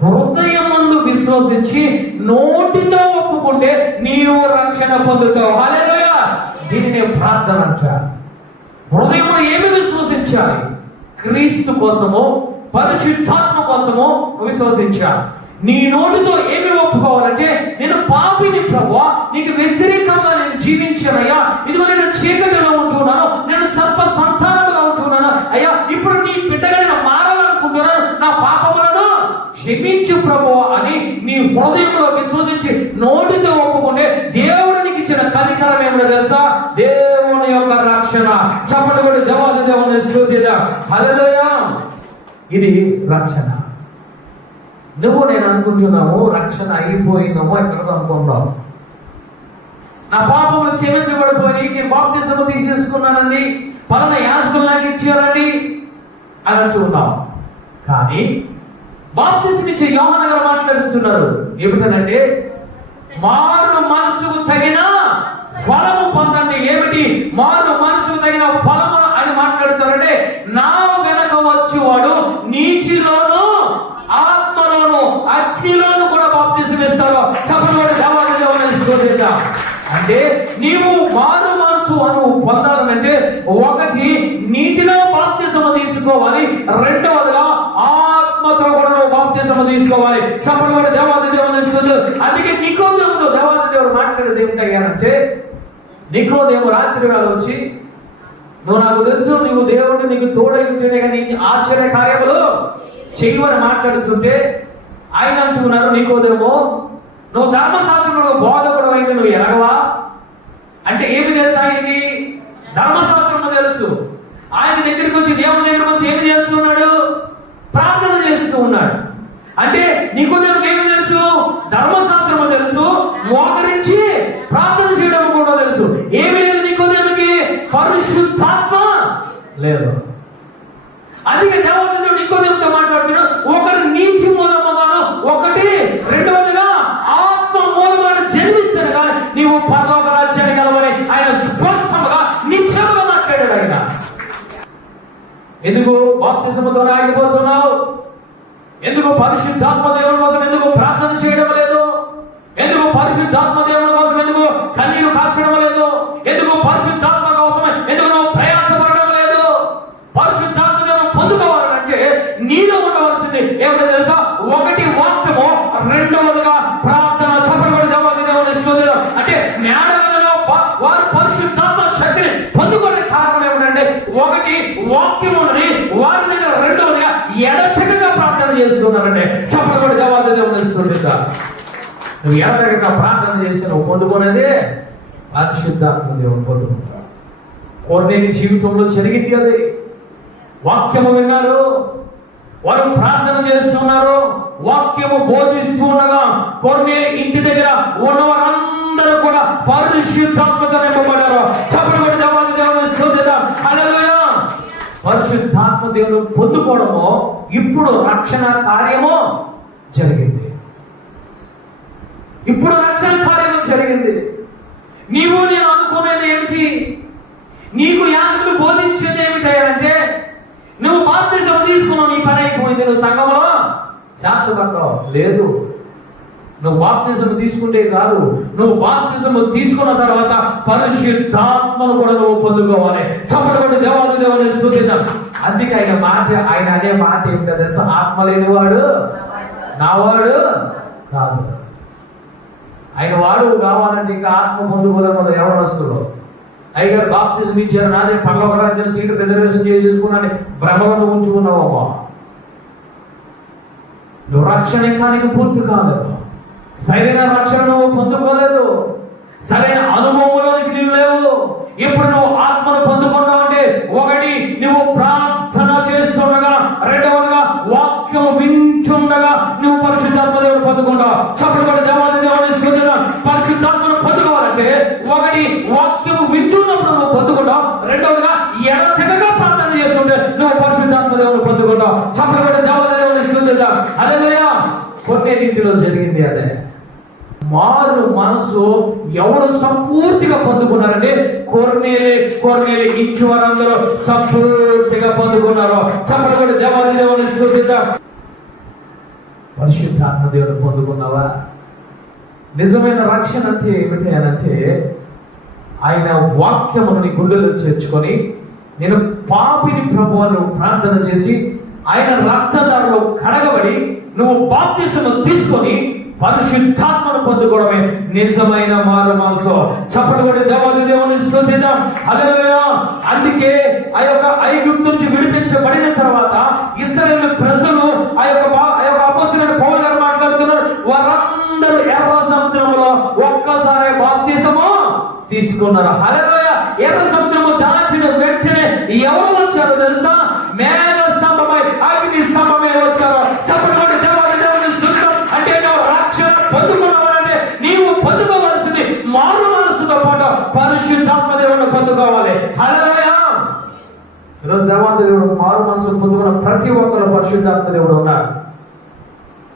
హృదయమందు విశ్వసించి నోటితో ఒప్పుకుంటే నీవు రక్షణ పొందుతావు. హల్లెలూయా. దీనినే ప్రార్థన అంటారు. హృదయంలో ఏమి విశ్వసించాలి? క్రీస్తు కోసము, పరిశుద్ధాత్మ కోసము విశ్వసించాలి. నీ నోటితో ఏమి ఒప్పుకోవాలంటే, నేను పాపిని ప్రభువా, నీకు వ్యతిరేకంగా నేను జీవించానయ్యా, ఇదిగో నేను చీకటిలో ఉంటున్నాను, నేను సర్ప సంతానంలో ఉంటున్నాను అయ్యా, ఇప్పుడు నీ బిడ్డగా నేను మారాలనుకుంటున్నాను, నా పాపములను క్షమించు ప్రభువా అని నీ హృదయంలో విశ్వసించి నోటితో ఒప్పుకుంటే దేవుడు నీకు ఇచ్చిన కనికరం ఏమిటో తెలుసా? దేవుని యొక్క రక్షణ. చప్పటి కూడా దేవాది దేవుని స్తుతిద్దాం. హల్లెలూయా. ఇది రక్షణ. నువ్వు నేను అనుకుంటున్నాము రక్షణ అయిపోయిందేమో ఎక్కడ అనుకుంటావు. నా పాపములు క్షమించబడిపోయి నేను బాప్తిసము తీసేసుకున్నానండి, పలానా యాజకులు నాకు ఇచ్చారండి అని అంటున్నావు. కానీ బాప్తిసం ఇచ్చే యోహాను గారు మాట్లాడుతున్నారు ఏమిటనంటే, మారు మనసుకు తగిన ఫలము పొందండి. ఏమిటి మారు మనసుకు తగిన ఫలము అని మాట్లాడుతారంటే, నా వెనక వచ్చేవాడు నీటిలోను ఆత్మలోను అగ్నిలోను కూడా బాప్తిసం ఇస్తాడు. చప్పటి దేవాలయ దేవుని స్తుతిద్దాం. అంటే నీవు మారు మనసు అని పొందాలంటే, ఒకటి నీటిలో బాప్తిసము తీసుకోవాలి, రెండవదిగా ఆత్మతో కూడా నువ్వు బాప్తిసము తీసుకోవాలి. చప్పటి కూడా దేవాలయ దేవుని స్తుతిద్దాం. అందుకే నికోదేముతో దేవాలయ దేవుడు మాట్లాడేది ఏమిటయ్యానంటే, నికోదేము రాత్రి వేళ వచ్చి, నువ్వు నాకు తెలుసు నువ్వు దేవుడు నీకు తోడై ఉంటేనే కానీ ఆశ్చర్య కార్యములు చేయమని మాట్లాడుతుంటే, ఆయన అంటున్నారు, నికోదేమో నువ్వు ధర్మశాస్త్రంలో బోధకుడు అయితే నువ్వు ఎరగవా అంటే ఏమి తెలుసు? ఆయనకి ధర్మశాస్త్రం తెలుసు. ఆయన దగ్గరికి వచ్చి, దేవుని దగ్గరికి వచ్చి ఏమి చేస్తున్నాడు? ప్రార్థన చేస్తూ ఉన్నాడు. అంటే నికోదేముకి ఏమి తెలుసు? ధర్మశాస్త్రము తెలుసు, మోకరించి ప్రార్థన చేయడం కూడా తెలుసు. ఏమి లేదు నికోదేముకి? పరిశుద్ధాత్మ లేదు. అందుకే దేవదూతుడు నికోదేముతో మాట్లాడుతున్నాడు, ఒకరు నీతి మూలముగాను, ఒకటి రెండవదిగా ఆత్మ మూలముగా జన్మిస్తాడు కానీ నీవు ఎందుకు బాప్తిసముతో ఆగిపోతున్నావు? ఎందుకు పరిశుద్ధాత్మ దేవుని కోసం ఎందుకు ప్రార్థన చేయడం లేదు? ఎందుకు పరిశుద్ధాత్మ దేవుని కోసం ఎందుకు కన్నీరు కాల్చడం లేదు? ఎందుకు పరిశుద్ధాత్మ కోసం ఎందుకు నువ్వు ప్రయాసపడడం లేదు? పరిశుద్ధాత్మ దేవుని పొందుకోవాలంటే నీలో ఉండవలసింది ఏమిటో తెలుసా? ఒకటి వాక్యము, రెండవదిగా ప్రార్థన. చెప్పబడి దేవుని స్తుతిద్దాం. అంటే జ్ఞానగలలో వారు పరిశుద్ధాత్మ శక్తిని పొందుకునే కారణం ఏమిటంటే ఒకటి వాక్యం ఉన్నది వారి దగ్గర, రెండవదిగా ఎడతెగక ప్రార్థన చేస్తున్నారంటే చెప్పబడి దేవుని స్తుతిద్దాం. నువ్వు ఎడతెగక ప్రార్థన చేస్తే నువ్వు పొందుకునేది పరిశుద్ధాత్మ దేవుని పొందుకుంటావు. కొర్నేలి జీవితంలో జరిగింది అది. వాక్యము విన్నారు, వారు ప్రార్థన చేస్తున్నారు, వాక్యము బోధిస్తూ ఉండగా కొర్నేలి ఇంటి దగ్గర ఉన్నవారందరూ కూడా పరిశుద్ధాత్మతో నింపబడ్డారు. చెప్పబడి దేవుని స్తుతిద్దాం. హల్లెలూయా. పరిశుద్ధాత్మ దేవుని పొందుకోవడము ఇప్పుడు రక్షణ కార్యము జరిగింది. ఇప్పుడు రక్షణ కార్యము జరిగింది. నీవు నేను అనుకునేది ఏమిటి? నీకు యాజకులు బోధించేది ఏమిటంటే నువ్వు బాప్తిసం తీసుకున్నావు, నీ పని అయిపోయింది, నువ్వు సంఘంలో చేర్చబడ్డావు. లేదు, నువ్వు బాప్తిసం తీసుకుంటే కాదు, నువ్వు బాప్తిసం తీసుకున్న తర్వాత పరిశుద్ధాత్మను కూడా నువ్వు పొందుకోవాలి. చెప్పబడి దేవుని స్తుతిద్దాం. అందుకే ఆయన అనే మాట ఏమిటో తెలుసా? ఆత్మ లేనివాడు నావాడు కాదు. ఆయన వాడు కావాలంటే ఇంకా ఆత్మ పొందుకోలేము. ఎవరు వస్తున్నారు? అయ్యగారు బాప్తిజం ఇచ్చారు, నాదే పర్లోక రాజ్యం సీటు రిజర్వేషన్ చేసుకున్నాను భ్రమలను ఉంచుకున్నావమ్మా. నువ్వు రక్షణ ఇంకా నీకు పూర్తి కాలేదు. సరైన రక్షణ నువ్వు పొందుకోలేదు. సరైన అనుభవంలోనికి నువ్వు లేవు. ఇప్పుడు నువ్వు ఆత్మను పొందుకున్నావు అంటే ఒకటి నువ్వు ప్రార్థన చేస్తుండగా, రెండవదిగా వాక్యం వింటుండగా నువ్వు పరిశుద్ధాత్మ దేవుడు పొందుకుంటావు. చెప్పబడి దేవుని స్తుతిద్దాం. పరిశుద్ధాత్మను పొందుకోవాలంటే ఒకటి వాక్యము వింటున్నప్పుడు నువ్వు పొందుకుంటావు, రెండవదిగా ఎడతెగక ప్రార్థన చేస్తుంటే నువ్వు పరిశుద్ధాత్మ దేవుడు పొందుకుంటావు. చెప్పబడి దేవుని స్తుతిద్దాం. హల్లెలూయా. కొన్నింటిలో జరిగింది అదే. మారు మనసు ఎవరు సంపూర్తిగా పొందుకున్నారంటే కొర్నేలి ఇంటి వారందరూ సంపూర్తిగా పొందుకున్నారు. చెప్పబడి దేవుని స్తుతిద్దాం. పరిశుద్ధాత్మ దేవుడు పొందుకున్నావా? నిజమైన రక్షణ అంటే ఏమిటి అనంటే ఆయన వాక్యమును నీ గుండెలో చేర్చుకొని నేను పాపిని ప్రభువును ప్రార్థన చేసి ఆయన రక్తధారలో కడగబడి నువ్వు బాప్తిసము తీసుకొని పరిశుద్ధాత్మను పొందుకోవడమే నిజమైన మారు మనసు. చెప్పబడి దేవుని స్తుతిద్దాం. హల్లెలూయా. అందుకే ఆ యొక్క ఐగుప్తు నుంచి విడిపించబడిన తర్వాత ఇశ్రాయేలు ప్రజలు ఆ యొక్క అపోస్తలుడైన పౌలు గారు మాట్లాడుతున్నారు, వారందరూ ఎర్ర సముద్రంలో ఒక్కసారి బాప్తిసము తీసుకున్నారు. హల్లెలూయా. ఎర్ర సముద్రము దాటిన వెంటనే ఎవరు వచ్చారో తెలుసా? మేఘ స్తంభమై అగ్ని స్తంభమై వచ్చారు. చెప్పబడి దేవుని స్తుతిద్దాం. అంటే నువ్వు రక్షణ పొందుకున్నావంటే నీవు పొందుకోవాల్సింది మారు మనసుతో పాటు పరిశుద్ధాత్మ దేవుని పొందుకోవాలి. హల్లెలూయా. ఈరోజు దేవుడు మారు మనసు పొందుకున్న ప్రతి ఒక్కరు పరిశుద్ధాత్మ దేవుడు ఉన్నారు.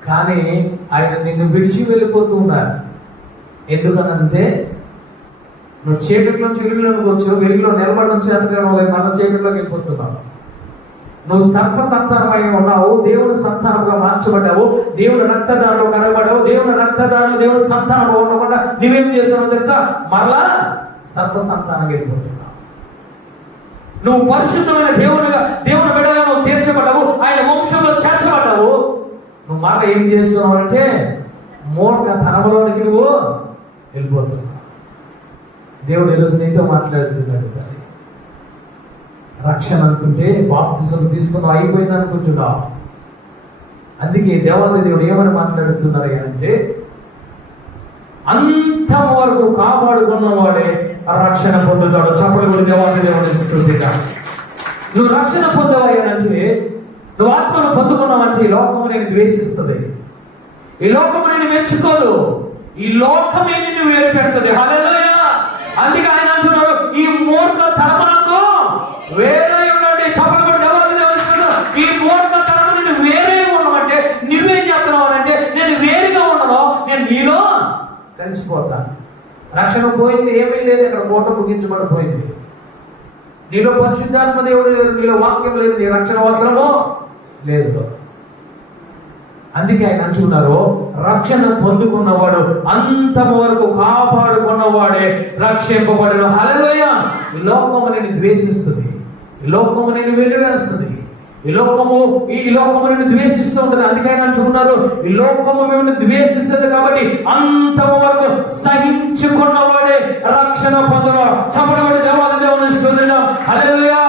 కానీ ఆయన నిన్ను విడిచి వెళ్ళిపోతూ ఉన్నారు. ఎందుకనంటే నువ్వు చీకటి నుంచి వెలుగులోకి వచ్చు, వెలుగులో నిలబడడం చేతకాలం లేదు, మళ్ళీ చీకటిలోకి వెళ్ళిపోతున్నావు. నువ్వు సర్ప సంతానమై ఉన్నావు, దేవుని సంతానంగా మార్చబడ్డావు, దేవుని రక్తదారులు కనబడ్డావు. దేవుని రక్తదారులు దేవుని సంతానం ఉండకుండా నువ్వేం చేస్తున్నావు తెలుసా? మరలా సర్ప సంతానంగా వెళ్ళిపోతున్నావు. నువ్వు పరిశుద్ధమైన దేవుని బిడ్డగా నువ్వు తీర్చబడ్డావు, ఆయన వంశంలో చేర్చబడ్డావు. నువ్వు మాట ఏం చేస్తున్నావు అంటే మూర్ఖ తనములోనికి నువ్వు వెళ్ళిపోతున్నావు. దేవుడు ఈరోజు నీతో మాట్లాడుతున్నాడు. రక్షణ అనుకుంటే బాప్తిసం తీసుకున్నావు, అయిపోయింది అనుకుంటున్నావు. అందుకే దేవుడు ఏమని మాట్లాడుతున్నారు అంటే అంతం వరకు కాపాడుకున్నవాడే రక్షణ పొందుతాడు. చెప్పలు దేవుని స్తుతిగా. నువ్వు రక్షణ పొందవాయనంటే, నువ్వు ఆత్మను పొందుకున్నావంటే ఈ లోకము నేను ద్వేషిస్తుంది, ఈ లోకము నేను మెచ్చుకోదు, ఈ లోకమే నిన్ను వేరు పెడుతుంది. హల్లెలూయా. అందుకే ఆయన అంటున్నాడు, ఈ మూర్ఖ తరమునకు వేరే ఉండండి. చెప్పలు ఈ మూర్ఖ తరము నేను వేరే ఉండమంటే నువ్వేం చేస్తున్నావు అంటే నేను వేరుగా ఉండను, నేను నీలో కలిసిపోతాను. రక్షణ పోయింది, ఏమీ లేదు, ఇక్కడ కోట ముగించబడిపోయింది. నీలో పరిశుద్ధాత్మ దేవుడు లేదు, నీలో వాక్యం లేదు, నీ రక్షణ అవసరమో లేదు. అందుకే ఆయన అంటున్నారు, రక్షణ పొందుకున్నవాడు అంతము వరకు కాపాడుకున్నవాడే రక్షింపబడను. హల్లెలూయా. ఈ లోకము నిన్ను ద్వేషిస్తుంది, ఈ లోకము నిన్ను వెలివేస్తుంది, ఈ లోకము నిన్ను ద్వేషిస్తూ ఉంటుంది. అందుకే ఆయన అంటున్నారు, ఈ లోకము మిమ్మల్ని ద్వేషిస్తుంది కాబట్టి అంతము వరకు సహించుకున్నవాడే రక్షణ పొందను. చప్పటి కొట్టి దేవాది దేవుని స్తుతిద్దాం. హల్లెలూయా.